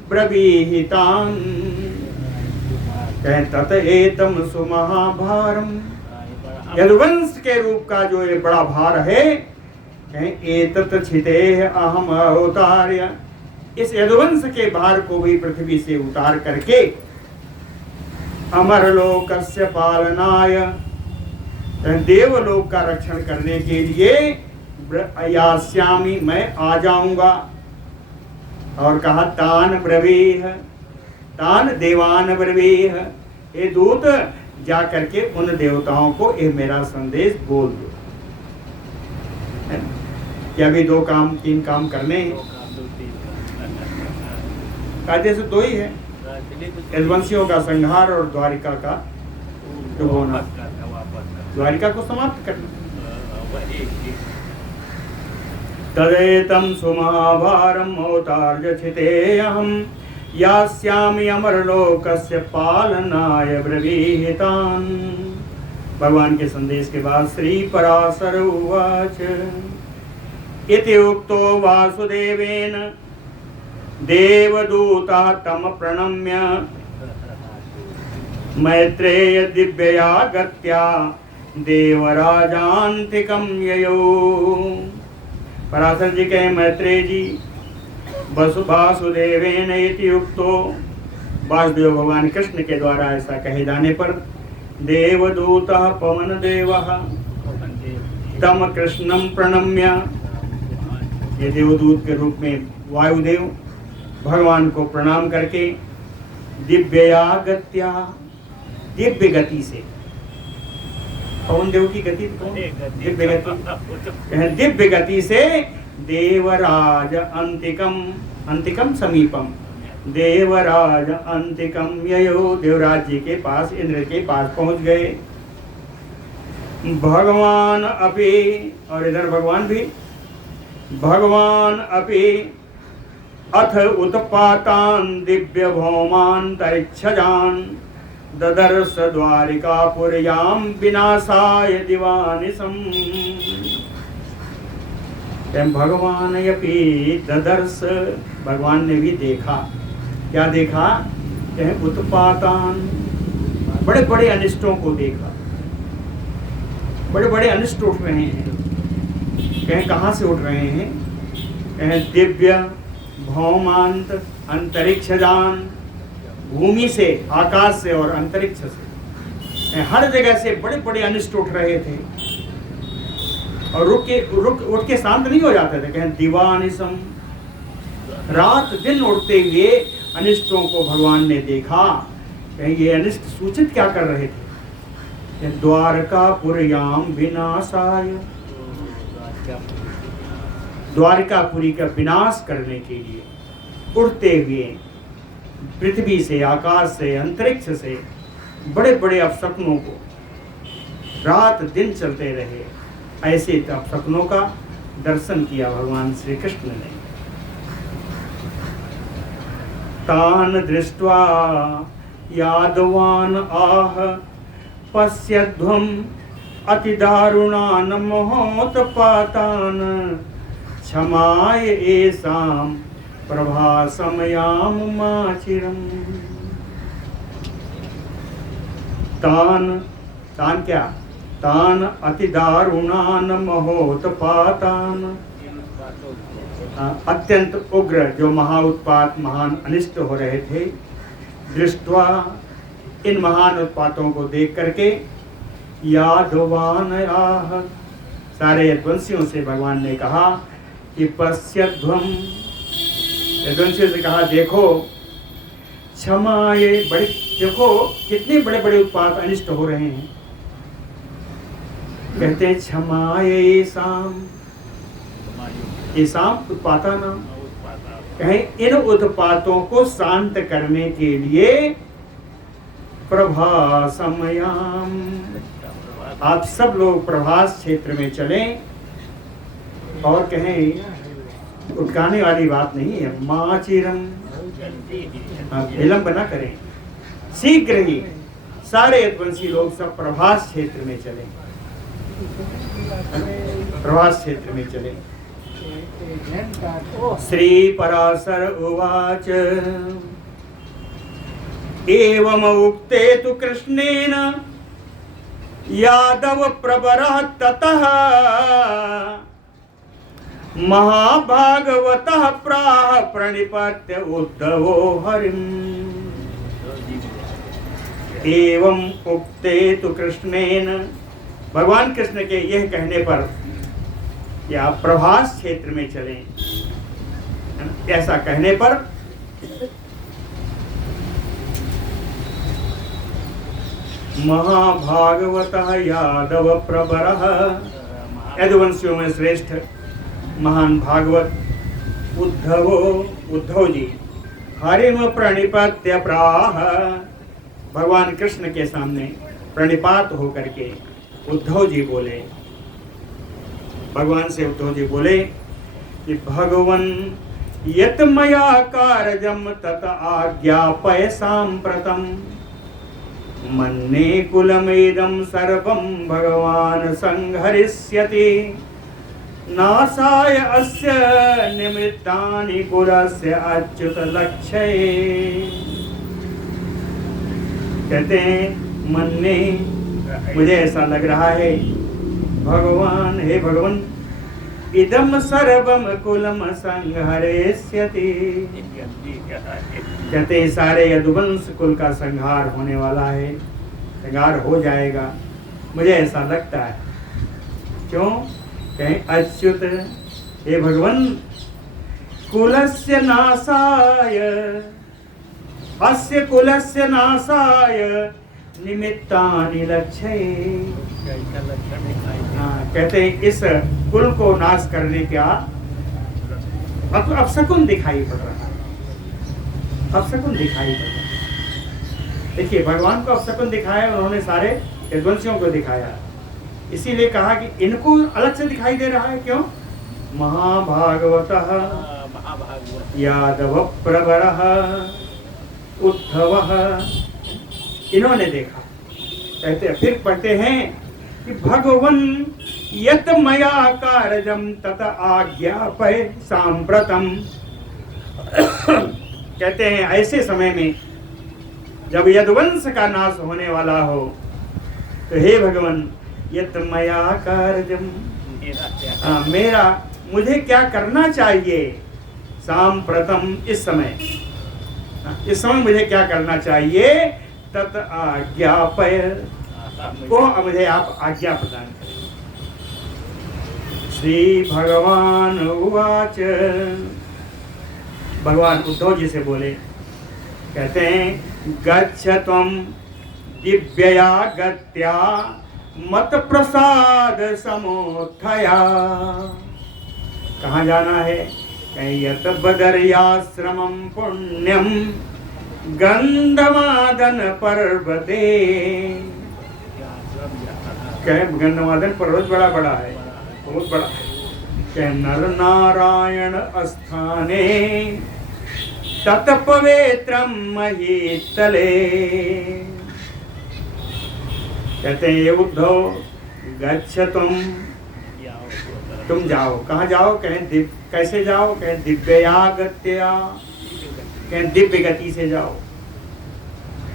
ब्रवीहितां। तत एतम सुमहाभारम, यदुवंश के रूप का जो ये बड़ा भार है, एतत छितेह अहम अवतार्य, इस यदुवंश के भार को भी पृथ्वी से उतार करके अमरलोकस्य पालनाय, देवलोक का रक्षण करने के लिए यास्यामि, मैं आ जाऊंगा। और कहा तान ब्रवीह, तान देवान ब्रवीह, ये दूत जा करके उन देवताओं को ये मेरा संदेश बोल दो। क्या भी दो काम तीन काम करने हैं, कायदे से दो ही है, यदुवंशियों का संहार और द्वारिका का डुबोना, द्वारिका को समाप्त करना। तदेतम सुमहाभारम अवतार्य छितेऽहं यास्यामि अमरलोकस्य पालनाय ब्रवीहितान्। भगवान के संदेश के बाद श्री पराशर उवाच इति उक्तो वासुदेवेन देवदूतः तम प्रणम्य मैत्रेय दिव्यया गत्या देवराजान्तिकं ययौ। पराशर जी कहे मैत्रेय जी वासुदेवेन इति उक्तो, वासुदेव भगवान कृष्ण के द्वारा ऐसा कहे जाने पर देवदूतः पवन देवः तम कृष्णं प्रणम्य, ये देवदूत के रूप में वायुदेव भगवान को प्रणाम करके दिव्यया गत्या, दिव्य गति से, पवन देव की गति दिव्य गति, दिव्य गति से देवराज अंतिकम, अंतिकम समीपम, देवराज अंतिकम ययो, देवराज जी के पास, इंद्र के पास पहुंच गए। भगवान अपि, और इधर भगवान भी, भगवान अपि अथ उत्पातान् दिव्य भौमान्तरिक्षजान् ददर्श द्वारिकापुर्यां विनाशाय दिवानिशम्। भगवान यपि ददर्श, भगवान ने भी देखा। क्या देखा? कहें उत्पातान, बड़े बड़े अनिष्टों को देखा। बड़े बड़े अनिष्ट उठ रहे हैं। कहें कहाँ से उठ रहे हैं? कहें दिव्य भौमांत अंतरिक्षजान, भूमि से, आकाश से और अंतरिक्ष से, हर जगह से बड़े बड़े अनिष्ट उठ रहे थे और उठ के शांत नहीं हो जाते थे। कहें दिवानिशम, रात दिन उड़ते हुए अनिष्टों को भगवान ने देखा। कहें ये अनिष्ट सूचित क्या कर रहे थे? द्वारकापुर्याम विनाशाय, द्वारकापुरी का विनाश करने के लिए उड़ते हुए पृथ्वी से, आकाश से, अंतरिक्ष से बड़े बड़े अपशकुनों को रात दिन चलते रहे। ऐसे अपशकुनों का दर्शन किया भगवान श्री कृष्ण ने। तान दृष्ट्वा यादवान आह पश्यध्वम अतिदारुणान महोत्पातान क्षमाय एषां प्रभासमयाम माचिरम। तान क्या? तान अतिदारुणान महोत्पातान, अत्यंत उग्र जो महाउत्पात, महान अनिष्ट हो रहे थे। दृष्टवा, इन महान उत्पातों को देख करके, यादवान आह, सारे यदुवंशियों से भगवान ने कहा कि पश्यध्वम, यदुवंशियों से कहा देखो, क्षमा, ये बड़े, देखो कितने बड़े बड़े उत्पात अनिष्ट हो रहे हैं। कहते हैं क्षमा ये शाम, ये शाम उत्पाता नाम, कहें इन उत्पातों को शांत करने के लिए प्रभासमयाम, आप सब लोग प्रभास क्षेत्र में चलें। और कहें उठकाने वाली बात नहीं है, माचिरम, विलंब न करें, शीघ्र ही सारे यदुवंशी लोग सब प्रभास क्षेत्र में चलें, प्रभास क्षेत्र में चलें। श्री पराशर उवाच एवं उक्ते तु कृष्णेन यादव प्रवरः ततः महाभागवतः प्राह प्रणिपात्य उद्धवो हरिम्। एवं उक्ते तु कृष्णेन, भगवान कृष्ण के यह कहने पर या प्रभास क्षेत्र में चलें, ऐसा कहने पर महाभागवतः यादव प्रवरः, यदुवंशियों में श्रेष्ठ महान भागवत उद्धव जी हरिम प्रणिपात्य प्राह, भगवान कृष्ण के सामने प्रणिपात होकर के उद्धव जी बोले, भगवान से उद्धव जी बोले कि भगवन यत मया कारजम तत आज्ञापय सांप्रतम मन्ने कुलमेदं सर्वं भगवान संहरिष्यति नासाय अस्य निमित्तानि कुलस्य अच्युत लक्ष्ये। कहते हैं मन्ने, मुझे ऐसा लग रहा है, भगवान, हे भगवान, इदम सर्वम कुलम संहरिष्यति, कहते हैं सारे यदुवंश कुल का संहार होने वाला है, संहार हो जाएगा, मुझे ऐसा लगता है। क्यों? कहें अच्युत, हे भगवान, कुलस्य नाशाय, अस्य कुलस्य नाशाय निमित्तानि लक्ष्ये। कहते हैं इस कुल को नाश करने का अपशकुन दिखाई पड़ रहा है, अपशकुन दिखाई पड़ रहा है। देखिए भगवान को अपशकुन दिखाया, उन्होंने सारे यदुवंशियों को दिखाया, इसीलिए कहा कि इनको अलग से दिखाई दे रहा है। क्यों? महाभागवतः यादव प्रवरः उद्धवः। इन्होंने देखा। कहते फिर पढ़ते हैं कि भगवन यत मया कारजम तत आज्ञापय सांप्रतम। कहते हैं ऐसे समय में जब यदुवंश का नाश होने वाला हो तो हे भगवान यत मया कारजम, मेरा मुझे क्या करना चाहिए, सांप्रतम इस समय मुझे क्या करना चाहिए, तत आज्ञापय, वो मुझे आप आज्ञा प्रदान करें। श्री भगवान उवाच, भगवान उद्धव जी से बोले, कहते हैं गच्छ त्वं दिव्यया गत्या मत प्रसाद समोत्थया। कहाँ जाना है, कहीं यत बदर्याश्रमं पुण्यम गंधमादन पर्वते। कह गंधमादन पर्वत बड़ा बड़ा है, बहुत बड़ा है। कह नर नारायण स्थाने तत पवित्रम महीतले। कहते हैं ये उद्धव गच्छ तुम जाओ। कहाँ जाओ, कहें कैसे जाओ, कहें दिव्यया गत्या, कहें दिव्य गति से जाओ।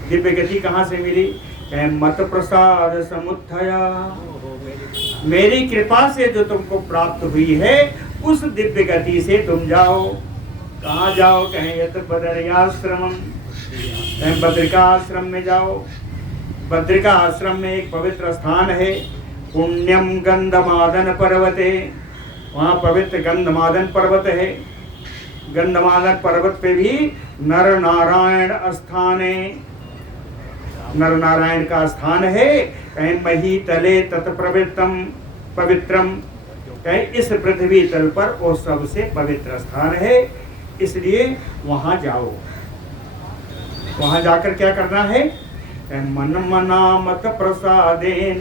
दिव्य गति कहाँ से मिली, कहें मत प्रसाद समुत्थया, मेरी कृपा से जो तुमको प्राप्त हुई है उस दिव्य गति से तुम जाओ। कहाँ जाओ, कहें यत बदर्याश्रमम, कहें बद्रिका आश्रम में जाओ। बद्रिका आश्रम में एक पवित्र स्थान है, पुण्यम गंधमादन पर्वते, वहाँ पवित्र गंधमादन पर्वत है। गंधमादन पर्वत पे भी नर नारायण स्थान है, नर नारायण का स्थान है। कहीं मही तले तत् पवित्रम, कहीं इस पृथ्वी तल पर वो सबसे पवित्र स्थान है, इसलिए वहाँ जाओ। वहाँ जाकर क्या करना है, मन मना मत प्रसादेन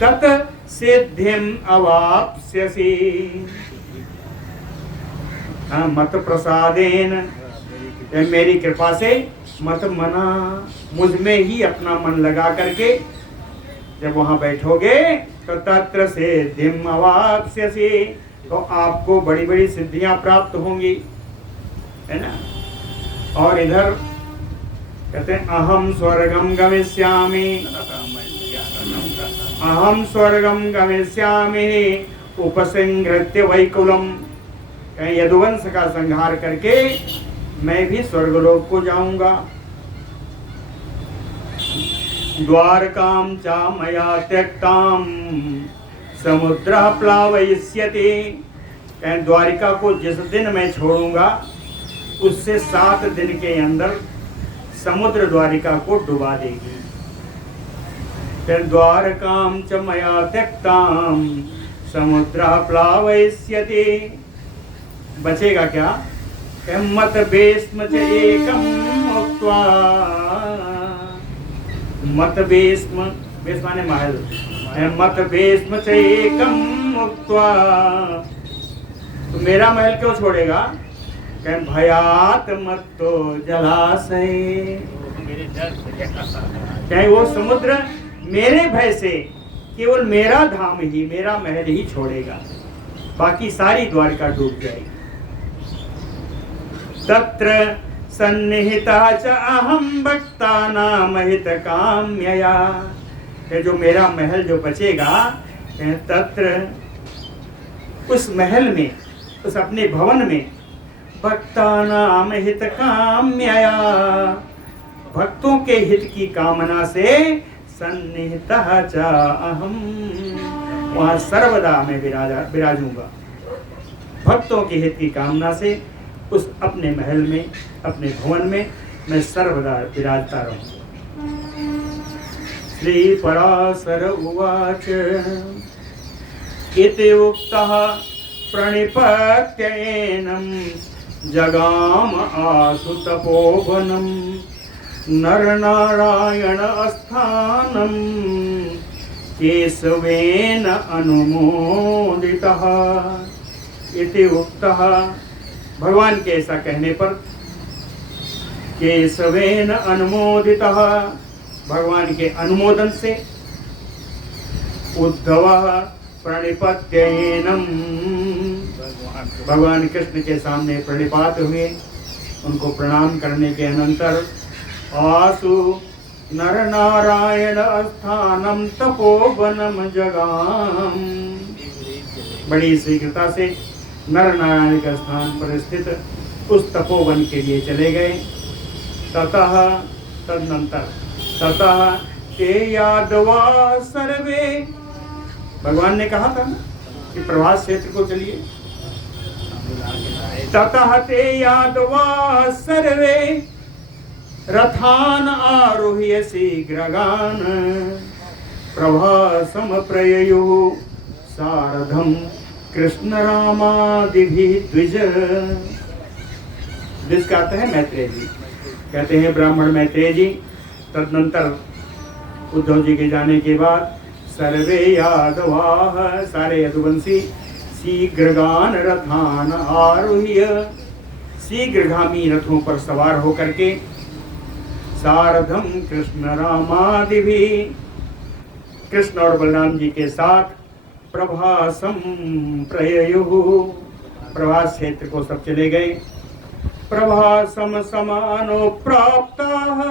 तत सिद्धिम अवाप्स्यसि। मत प्रसादेन, मेरी कृपा से, मत मना, मुझ में ही अपना मन लगा करके जब वहाँ बैठोगे तो तत्र सिद्धिम अवाप्स्यसि, तो आपको बड़ी बड़ी सिद्धियां प्राप्त होंगी, है ना। और इधर कहते हैं अहम स्वर्गम गमिष्यामि, अहम स्वर्गम गमिष्यामि उपसंहृत्य वैकुलम। कहीं यदुवंश का संहार करके मैं भी स्वर्गलोक को जाऊंगा। द्वारकाम चा मया त्यक्ताम समुद्र प्लावयिष्यति। कहीं द्वारिका को जिस दिन मैं छोड़ूंगा उससे 7 दिन के अंदर समुद्र द्वारिका को डुबा देगी। फिर द्वारकाम च मया त्यक्ताम समुद्र प्लावयिष्यति, बचेगा क्या, मत बेस्म च एकम मुक्त्वा, मत बेस्म, बेस्म माने महल, मत बेस्म च एकम मुक्त्वा, तो मेरा महल क्यों छोड़ेगा, कहें भयात मत तो जलाशय, कहें वो समुद्र मेरे भय से केवल मेरा धाम ही, मेरा महल ही छोड़ेगा, बाकी सारी द्वारिका डूब जाएगी। तत्र सन्निहिता च अहम भक्तानां हितकाम्यया, जो मेरा महल जो बचेगा, तत्र उस महल में, उस अपने भवन में, भक्तानां हितकाम्यया, भक्तों के हित की कामना से, सन्निहितः च अहम, वहाँ सर्वदा मैं विराजूंगा। भक्तों के हित की कामना से उस अपने महल में, अपने भवन में मैं सर्वदा विराजता रहूंगा। श्री पराशर उवाच इति उक्तः प्रणिपत्येनं जगाम आसु तपोवनं नरनारायण स्थानं केशवेन अनुमोदितः। इति उक्तः, भगवान के ऐसा कहने पर केशवेन अनुमोदितः, भगवान के अनुमोदन से उद्धव प्रणिपत्येनम, भगवान कृष्ण के सामने प्रणिपात हुए। उनको प्रणाम करने के अनंतर आसु नर नारायण स्थानम तपोवनम जगाम, बड़ी शीघ्रता से नर नारायण के स्थान पर स्थित उस तपोवन के लिए चले गए। ततः तदनंतर ततः ते यादवा सर्वे, भगवान ने कहा था ना कि प्रभास क्षेत्र को चलिए। ततः ते यादवा सर्वे रथान आरोह्य शीघ्रगान प्रभासम प्रययुः सारथम कृष्ण रामादिभिः द्विज। जिसका अर्थ है मैत्रेय जी, कहते हैं ब्राह्मण मैत्रेय जी। तदनंतर उद्धव जी के जाने के बाद सर्वे यादवाः, सारे यदुवंशी शीघ्रगान रथान आरुह्य, शीघ्रगामी रथों पर सवार होकर के सारथम कृष्ण रामादिभिः, कृष्ण और बलराम जी के साथ प्रभासम प्रययुः, प्रभास क्षेत्र को सब चले गए। प्रभासम समानो प्राप्ताः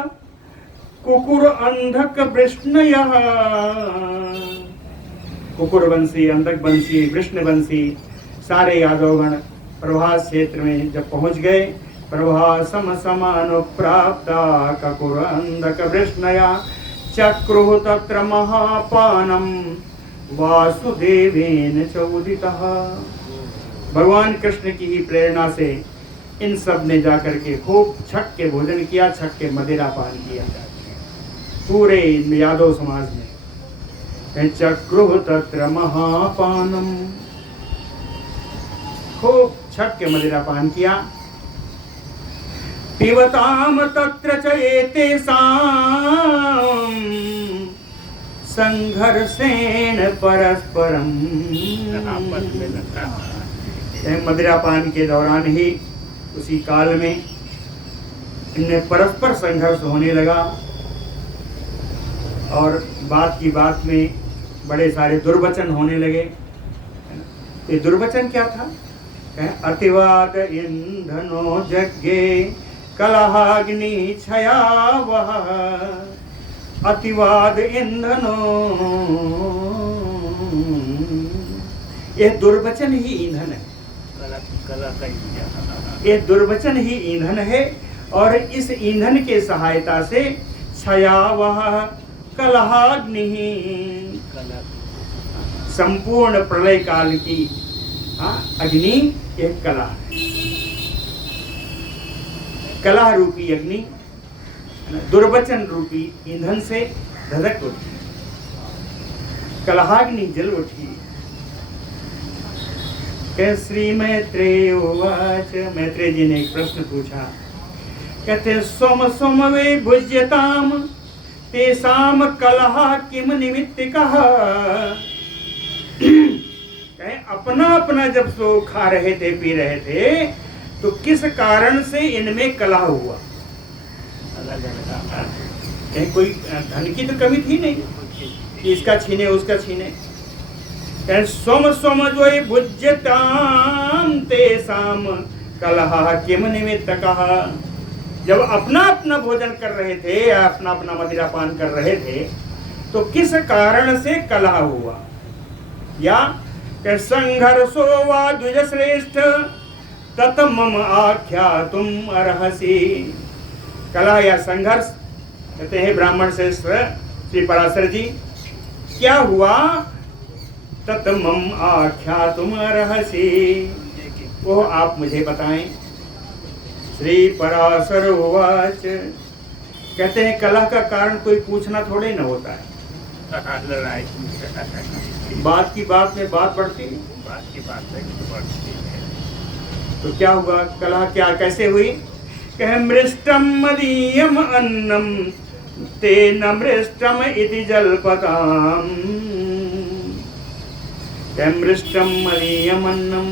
कुकुर अंधक वृष्णयः, कुकुर वंशी, अंधक वंशी, वृष्ण वंशी सारे यादवगण प्रभास क्षेत्र में जब पहुंच गए, प्रभासम समानो प्राप्ता कुकुर अंधक वृष्णया चक्रुः तत्र महापानम वासुदेवेन चोदितः। भगवान कृष्ण की ही प्रेरणा से इन सब ने जाकर के खूब छक के भोजन किया, छक के मदिरा पान किया पूरे यादव समाज में। चक्रुः तत्र महापानम, खूब छक के मदिरा पान किया। पिबताम तत्र च एतेषां संघर्षेण परस्परम, मदिरा पान के दौरान ही उसी काल में इनमें परस्पर संघर्ष होने लगा और बात की बात में बड़े सारे दुर्वचन होने लगे। ये दुर्वचन क्या था? अतिवाद ईंधनो जज्ञे कलहाग्नि छयावह, अतिवाद ईंधनो, यह दुर्वचन ही ईंधन है, ये दुर्वचन ही ईंधन है। और इस ईंधन के सहायता से छयावह कलहाग्नि, संपूर्ण प्रलय काल की अग्नि एक कला है, कला रूपी अग्नि दुर्वचन रूपी ईंधन से धधक उठी, कलहाग्नि जल उठी। श्री मैत्रेय उवाच, मैत्रेय जी ने एक प्रश्न पूछा। कहते सोम सोम वे भुज्यताम तेषाम कलह किम निमित्तिकः, अपना अपना जब सो खा रहे थे पी रहे थे तो किस कारण से इनमें कलह हुआ? कोई धन की तो कमी थी नहीं कि इसका छीने उसका छीने। सोम सोम जो भुज्यताम तेषाम कलह किम निमित्तकः, जब अपना अपना भोजन कर रहे थे या अपना अपना मदिरा पान कर रहे थे तो किस कारण से कलह हुआ? या संघर्षो वा द्विज श्रेष्ठ तत मम आख्यातुम अर्हसि, कलह या संघर्ष। कहते हैं ब्राह्मण श्रेष्ठ श्री पराशर जी, क्या हुआ? तत मम आख्यातुम अर्हसि, वो आप मुझे बताएं। श्री पराशर उवाच, कहते हैं कलह का कारण कोई पूछना थोड़े न होता है, बात की बात में बात बढ़ती है, बात की बात में बढ़ती है। तो क्या हुआ? कलह क्या कैसे हुई? कह मृष्टम मदीयम अन्नम तेन मृष्टम इति जल्पताम, कह मृष्टम मदीयम अन्नम,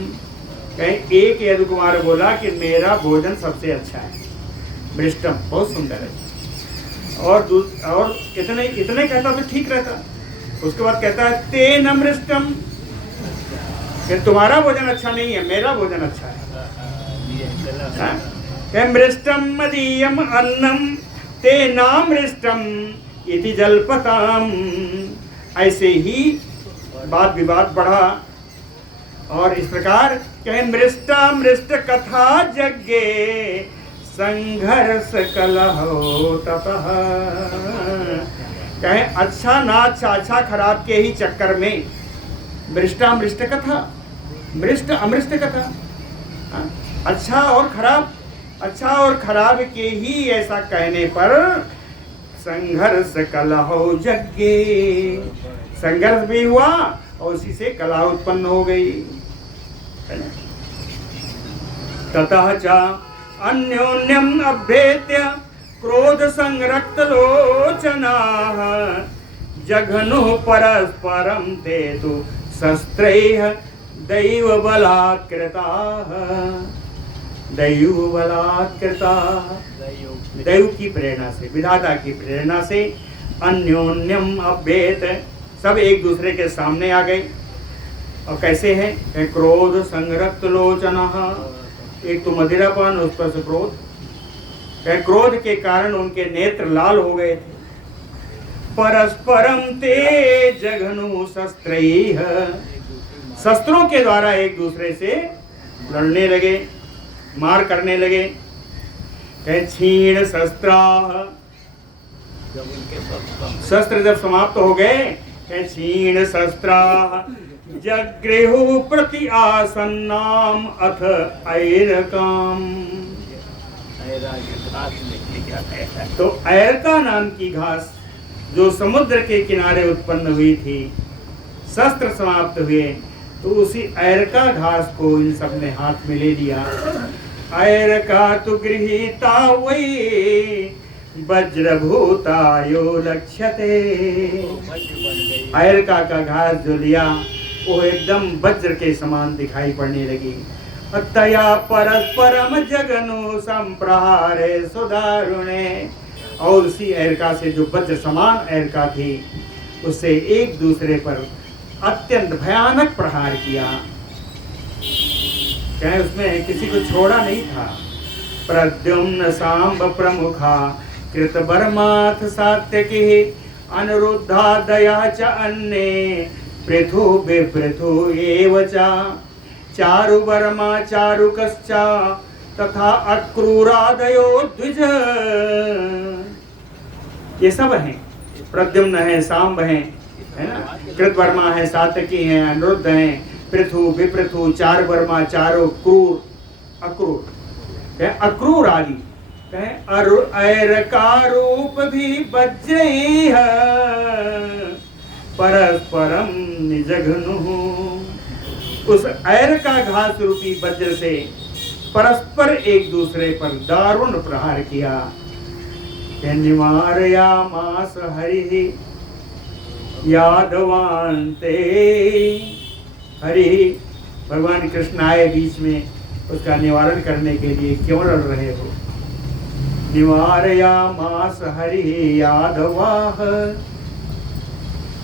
कहीं एक यदु कुमार बोला कि मेरा भोजन सबसे अच्छा है, मृष्टम बहुत सुंदर है। और इतने इतने कहता तो ठीक रहता। उसके बाद कहता है तेन मृष्टम, कि तुम्हारा भोजन अच्छा नहीं है, मेरा भोजन अच्छा है। मृष्टम मदीयम अन्नम तेनामृष्टम इति जल्पताम। ऐसे ही वाद विवाद बढ़ा और इस प्रकार कहे मृष्टा मृष्ट कथा जग्गे संघर्ष कलहो ततः। कहे अच्छा ना अच्छा खराब के ही चक्कर में मृष्टा मृष्ट कथा, मृष्ट अमृष्ट कथा, अच्छा और खराब के ही ऐसा कहने पर संघर्ष कलहो जग्गे, संघर्ष भी हुआ और उसी से कलह उत्पन्न हो गई। ततः च अन्योन्यम अभ्येत्य क्रोध संरक्त लोचनाः जघनु परस्परम ते तु शस्त्रैः दैव बलात्कृताः। दैव की प्रेरणा से, विधाता की प्रेरणा से अन्योन्यम अभ्येत, सब एक दूसरे के सामने आ गए। और कैसे है? क्रोध संरक्त लोचना, एक तो मदिरापान उस पर से क्रोध, क्रोध के कारण उनके नेत्र लाल हो गए थे। परस्परम ते जघनु शस्त्रैः, शस्त्रों के द्वारा एक दूसरे से लड़ने लगे, मार करने लगे। क्षीण शस्त्राः, शस्त्र जब समाप्त हो गए, क्षीण शस्त्राः जगृहु प्रति आसन्नाम अथ ऐरकाम। तो ऐरका नाम की घास जो समुद्र के किनारे उत्पन्न हुई थी, शस्त्र समाप्त हुए तो उसी ऐरका घास को इन सब ने हाथ में ले लिया। ऐरका तु गृहीता वै वज्रभूतायो लक्ष्यते। ऐरका का घास जो लिया वो एकदम वज्र के समान दिखाई पड़ने लगी। तया परस्परम जगनु संप्रहारे सुदारुणे, और उसी ऐरका से जो वज्र समान ऐरका थी उससे एक दूसरे पर अत्यंत भयानक प्रहार किया। क्या उसमें किसी को छोड़ा नहीं था। प्रद्युम्न सांब प्रमुखा कृत बर्माथ सात्यकी अनुरुद्धा दया च अन्ने पृथु विपृथु एव च चारु वर्मा चारुकश्चा तथा अक्रूरादयो द्विज। ये सब हैं, प्रद्युम्न है, सांब हैं, है ना, कृतवर्मा है, सात्यकी हैं, अनुरुद्ध हैं, पृथु विपृथु, चार वर्मा, चारों क्रूर, अक्रूर, अक्रूर आदि ऐरकारूप भी वज्रैः परस्परम निजघनु। उस ऐरका घास रूपी वज्र से परस्पर एक दूसरे पर दारुण प्रहार किया। निवारयामास हरि यादवान्ते। हरि भगवान कृष्ण आए बीच में, उसका निवारण करने के लिए क्यों लड़ रहे हो? निवारयामास हरि यादवाः,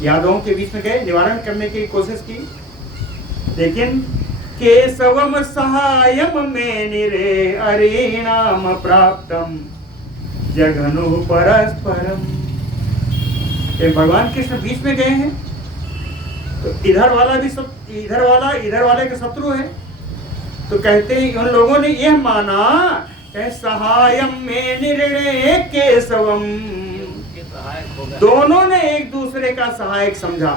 यादवों के बीच में गए, निवारण करने की कोशिश की, लेकिन केशवम सहायम में निरे अरीणाम प्राप्तम जघनु परस्परम। भगवान कृष्ण बीच में गए हैं तो इधर वाला भी सब, इधर वाले के शत्रु है। तो कहते हैं उन लोगों ने यह माना सहायम में निर्णय केशवम, दोनों ने एक दूसरे का सहायक समझा।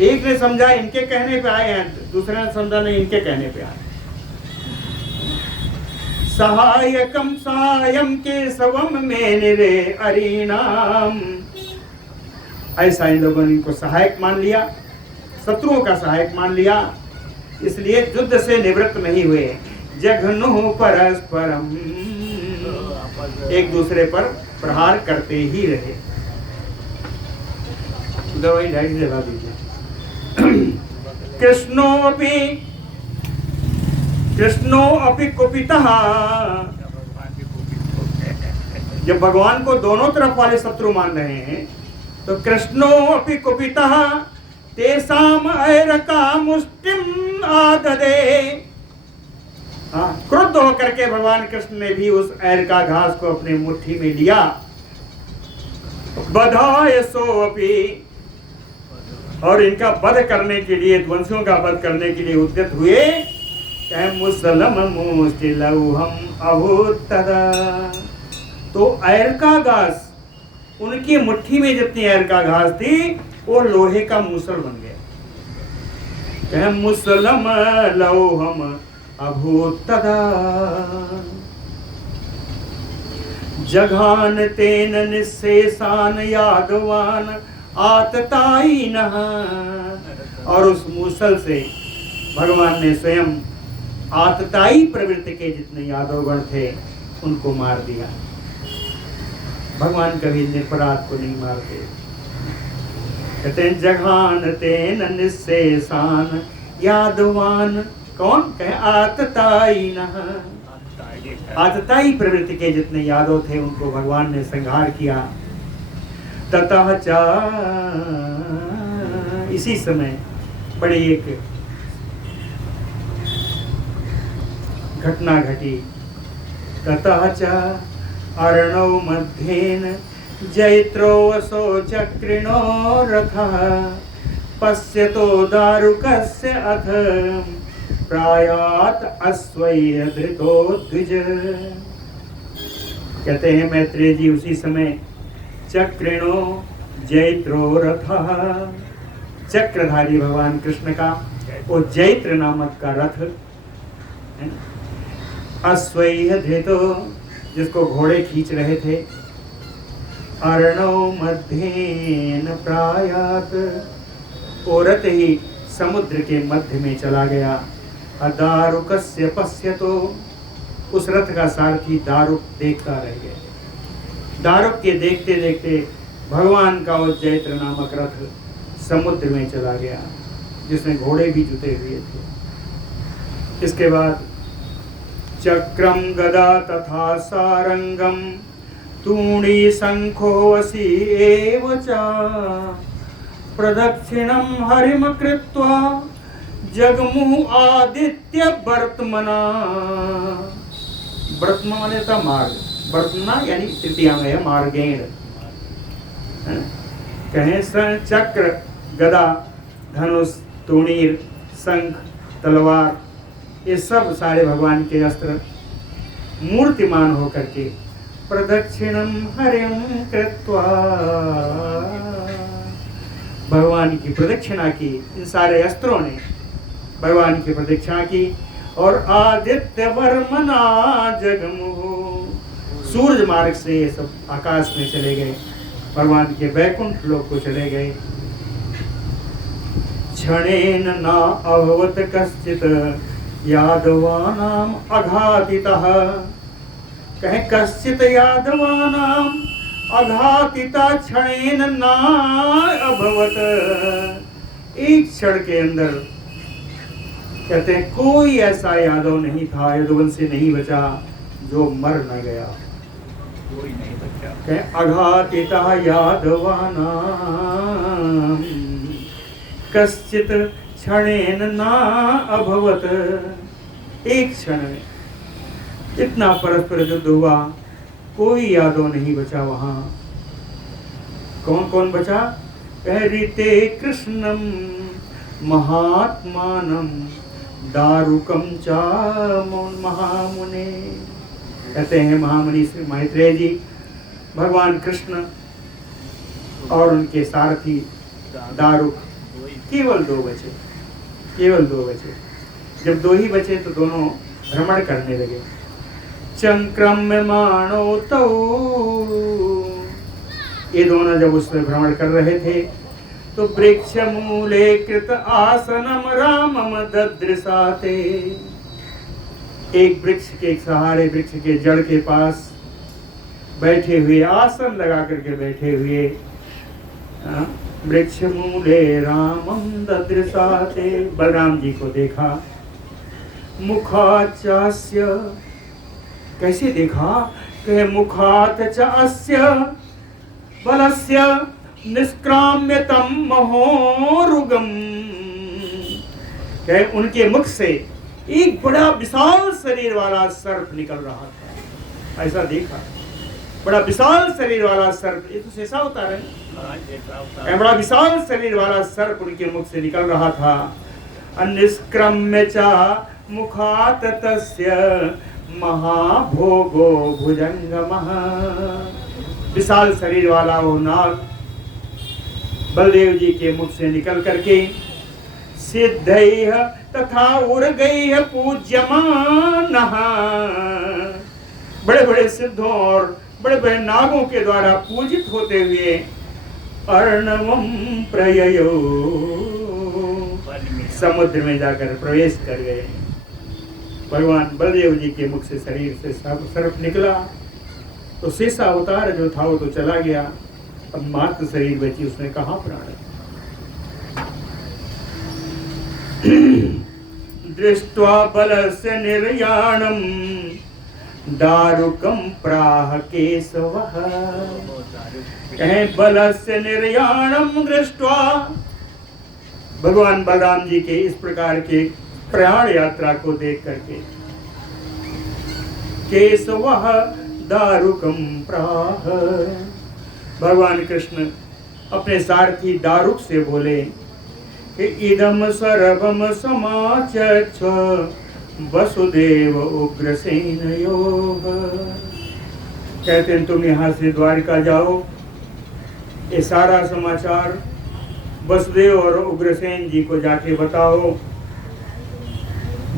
एक ने समझा इनके कहने पे आए हैं, दूसरे ने समझा नहीं इनके कहने पे आए। सहायकम सहायम केशवम में निरे अरीणाम, ऐसा इन लोगों ने इनको सहायक मान लिया, शत्रुओं का सहायक मान लिया, इसलिए युद्ध से निवृत्त नहीं हुए। जघनु परस्परम, एक दूसरे पर प्रहार करते ही रहे। दवाई ढाई जला दीजिए। कृष्णोपि कृष्णो अपि कुपितः, जब भगवान को दोनों तरफ वाले शत्रु मान रहे हैं तो कृष्णो अपि कुपितः तेषाम ऐरका मुष्टिम आददे। क्रुद्ध होकर के भगवान कृष्ण ने भी उस ऐरका घास को अपने मुट्ठी में लिया। बधाय सो अपि, और इनका वध करने के लिए, ध्वंसियों का वध करने के लिए उद्यत हुए। मुसलम मुष्टिलौहम अभूत तदा, तो ऐरका घास, उनकी मुट्ठी में जितनी ऐरका घास थी वो लोहे का मूसल बन गया। मुसलम लौहम अभूत तदा, जघान तेन निःशेषान यादवान आततायिनः, और उस मूसल से भगवान ने स्वयं आतताई प्रवृत्ति के जितने यादवगण थे उनको मार दिया। भगवान कभी निरपराध को नहीं मारते। कहते हैं जघान तेन निःशेषान यादवान, कौन कहे आततायिनः, आतताई प्रवृत्ति के जितने यादव थे उनको भगवान ने संहार किया। ततः च, इसी समय बड़ी एक घटना घटी। ततः च अर्णव मध्येन जैत्रो वसो चक्रिणो रथः, पश्यतो दारुकस्य अथ प्रायात अश्वैः धृतो द्विज। कहते हैं मैत्रेय जी उसी समय चक्रिणो जैत्रो रथः, चक्रधारी भगवान कृष्ण का वो जैत्र नामक का रथ, अश्वैः धृतो, जिसको घोड़े खींच रहे थे। अर्णव मध्येन प्रायात, वो रथ ही समुद्र के मध्य में चला गया। अदारुकस्य पश्यतो, उस रथ का सारथी दारुक देखता रह गया। दारुक के देखते देखते भगवान का वो जैत्र नामक रथ समुद्र में चला गया, जिसमें घोड़े भी जुटे हुए थे। इसके बाद चक्रम गदा तथा सारंगम तूणी शंखो वसी एव च, प्रदक्षिणम हरिम कृत्वा जगमुह आदित्य वर्तमना। वर्तमान माने था मार्ग, वर्तमना यानी तृतीया में है मार्गेण। कहें चक्र, गदा, धनुष, तूणीर, शंख, तलवार, ये सब सारे भगवान के अस्त्र मूर्तिमान होकर के प्रदक्षिणम हरिम कृत्वा, भगवान की प्रदक्षिणा की। इन सारे अस्त्रों ने भगवान की प्रदक्षिणा की। और आदित्य वर्मना जगमुह, सूर्य मार्ग से ये सब आकाश में चले गए, भगवान के वैकुंठ लोक को चले गए। क्षणेन न अभवत कश्चित यादवानाम अघातितः, कहे कश्चित यादवानाम अघातिता क्षणेन न अभवत, एक क्षण के अंदर कहते हैं कोई ऐसा यादव नहीं था, यदुवंशी नहीं बचा जो मर न गया। कोई नहीं बचा। कहे अघातिता यादवानाम कश्चित क्षणेन न अभवत, एक क्षण में इतना परस्पर युद्ध हुआ, कोई यादव नहीं बचा वहां। कौन कौन बचा? कह रीते कृष्णम महात्मानम दारुकम चा महामुने। कहते हैं महामुनि श्री मैत्रेय जी, भगवान कृष्ण और उनके सारथी दारुक, केवल दो बचे, केवल दो बचे। जब दो ही बचे तो दोनों भ्रमण करने लगे। चंक्रम्यमाणो तौ, ये दोनों जब उसमें भ्रमण कर रहे थे तो वृक्ष मूले कृत आसनम रामम ददृशाते, एक वृक्ष के सहारे, वृक्ष के जड़ के पास बैठे हुए, आसन लगा करके बैठे हुए, वृक्ष मूले रामम ददृशाते, बलराम जी को देखा। मुखाचास्य, कैसे देखा कि मुखात चास्य बलस्य निष्क्राम्यतम महोरुगम, कि उनके मुख से एक बड़ा विशाल शरीर वाला सर्प निकल रहा था। ऐसा देखा, बड़ा विशाल शरीर वाला सर्प, ये तो शेषा अवतार है, बड़ा विशाल शरीर वाला सर्प उनके मुख से निकल रहा था। अनिष्क्रम्य च मुखात तस्य महाभोगो भुजंगमः, विशाल शरीर वाला वो नाग बलदेव जी के मुख से निकल करके सिद्धैः तथा उर्गैः पूज्यमानः, बड़े बड़े सिद्धों और बड़े बड़े नागों के द्वारा पूजित होते हुए अर्णवम प्रययो, समुद्र में जाकर प्रवेश कर गए। भगवान बलदेव जी के मुख से शरीर से सर्प निकला तो शेषा अवतार जो था वो तो चला गया, अब मात्र शरीर बची, उसने कहाँ प्राण। दृष्ट्वा बलस्य निर्याणम दारुकम प्राह केशवः, कहें बलस्य निर्याणम दृष्ट्वा, भगवान बलराम जी के इस प्रकार के प्रयाण यात्रा को देख करके केशवः दारुकम प्राह, भगवान कृष्ण अपने सारथी दारुक से बोले कि इदम सर्वम समाचक्ष वसुदेव उग्रसेन योग, कहते हैं तुम यहाँ से द्वारिका जाओ, ये सारा समाचार वसुदेव और उग्रसेन जी को जाके बताओ।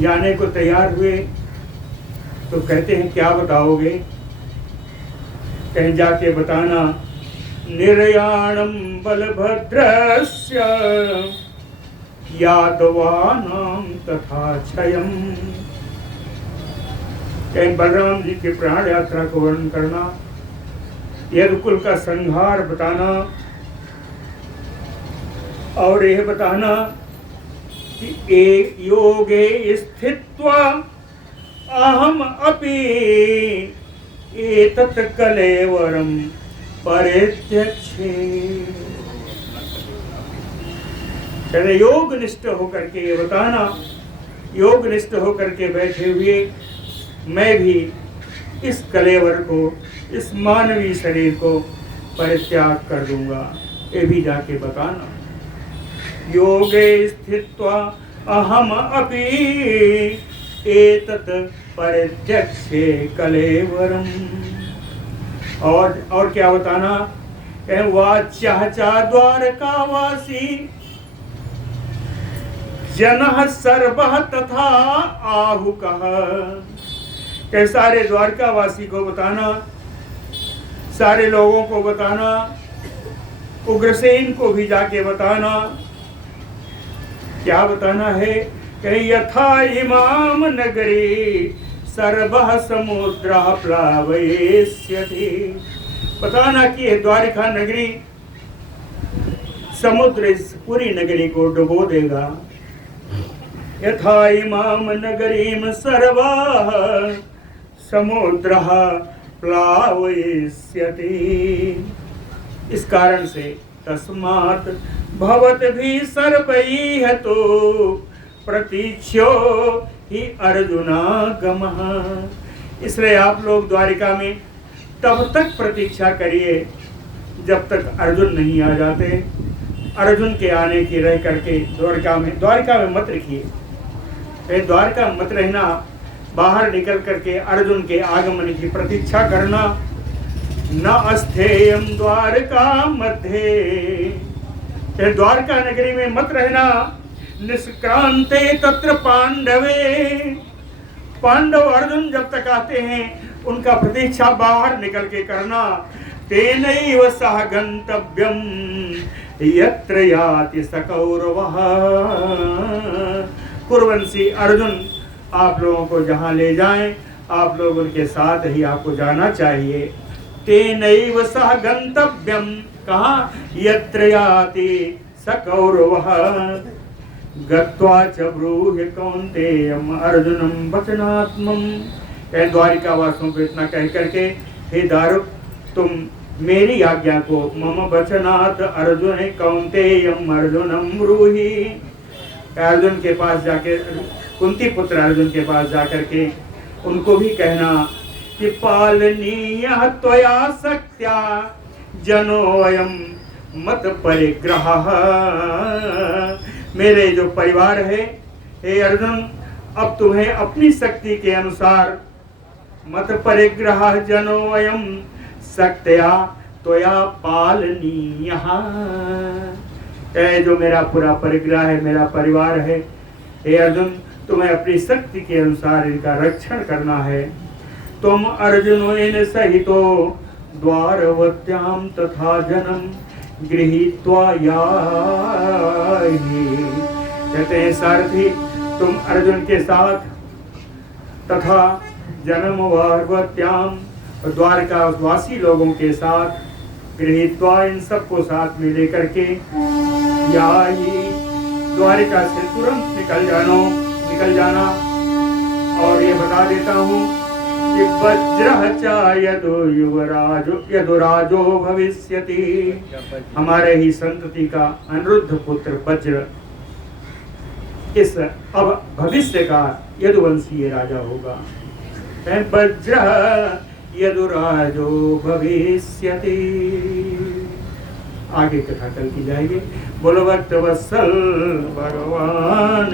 जाने को तैयार हुए तो कहते हैं क्या बताओगे, कहीं जाके बताना निर्याणम बलभद्रस्य यादवानां तथा क्षयम, कहीं बलराम जी के प्राण यात्रा को वर्णन करना, यदुकुल का संहार बताना, और यह बताना कि एक योगे स्थित्वा अहम अपि एतत् कलेवरम परित्यक्षे, कहते योग निष्ठ होकर के ये बताना, योग निष्ठ होकर के बैठे हुए मैं भी इस कलेवर को, इस मानवीय शरीर को परित्याग कर दूंगा, ये भी जाके बताना। योगे स्थित्वा अहम अपि एतत् परित्यक्षे कलेवरम, और क्या बताना, वाच्याः च द्वारकावासी जनः सर्वः तथा आहुकः, के सारे द्वारकावासी को बताना, सारे लोगों को बताना, उग्रसेन को भी जाके बताना। क्या बताना है, कहीं यथा इमाम नगरी सर्वः समुद्रः प्लावयिष्यति, बताना कि द्वारिका नगरी समुद्र इस पूरी नगरी को डुबो देगा। यथा इमाम नगरीम सर्वः समुद्रः प्लावयिष्यति, इस कारण से तस्मात् भवद्भिः सर्वैः तो प्रतीक्षो ही अर्जुनागमः, इसलिए आप लोग द्वारिका में तब तक प्रतीक्षा करिए जब तक अर्जुन नहीं आ जाते। अर्जुन के आने की रह करके द्वारिका में मत रखिए, द्वारका मत रहना, बाहर निकल करके अर्जुन के आगमन की प्रतीक्षा करना। न अस्थेयम द्वारका मध्य, द्वारका नगरी में मत रहना। निष्क्रांते तत्र पांडवे, पांडव अर्जुन जब तक आते हैं उनका प्रतीक्षा बाहर निकल के करना। तेनैव सह गंतव्यम यत्र याति सकौरवः, कुरुवंशी अर्जुन आप लोगों को जहाँ ले जाएं आप लोग उनके साथ ही आपको जाना चाहिए। तेनैव सह गंतव्यम, कहाँ, यत्र याति सकौरवः, गत्वा च ब्रूहि कौन्तेयम् अर्जुनम वचनात्मम। द्वारिका वासियों को इतना कह करके, हे दारुक तुम मेरी आज्ञा को, मम वचनात् अर्जुन कौन्तेयम् अर्जुनम ब्रूहि, अर्जुन के पास जाके, कुंती पुत्र अर्जुन के पास जाकर के उनको भी कहना कि पालनीय त्वया शक्त्या जनोऽयं मत परिग्रह। मेरे जो परिवार है, हे अर्जुन, अब तुम्हें अपनी शक्ति के अनुसार मत परिग्रह जनोऽयं शक्त्या त्वया पालनीय, जो मेरा पूरा परिग्रह है, मेरा परिवार है, हे अर्जुन तुम्हें अपनी शक्ति के अनुसार इनका रक्षण करना है। तुम अर्जुनेन सहितो द्वारवत्याम तथा जनम गृहीत्वा याहि। कहते हैं सारथी, तुम अर्जुन के साथ तथा जन्म वार्वत्याम, द्वारका वासी लोगों के साथ, गृहीत्वा इन सबको साथ में लेकर के, याहि द्वारिका से तुरंत निकल जाना। और ये बता देता हूँ कि वज्रः च यदुराजो भविष्यति, हमारे ही संतति का अनिरुद्ध पुत्र वज्र इस अब भविष्य का यदुवंशीय राजा होगा। वज्रः यदुराजो भविष्यति। आगे कथा कल की जाएगी। बोलो भक्त वत्सल भगवान।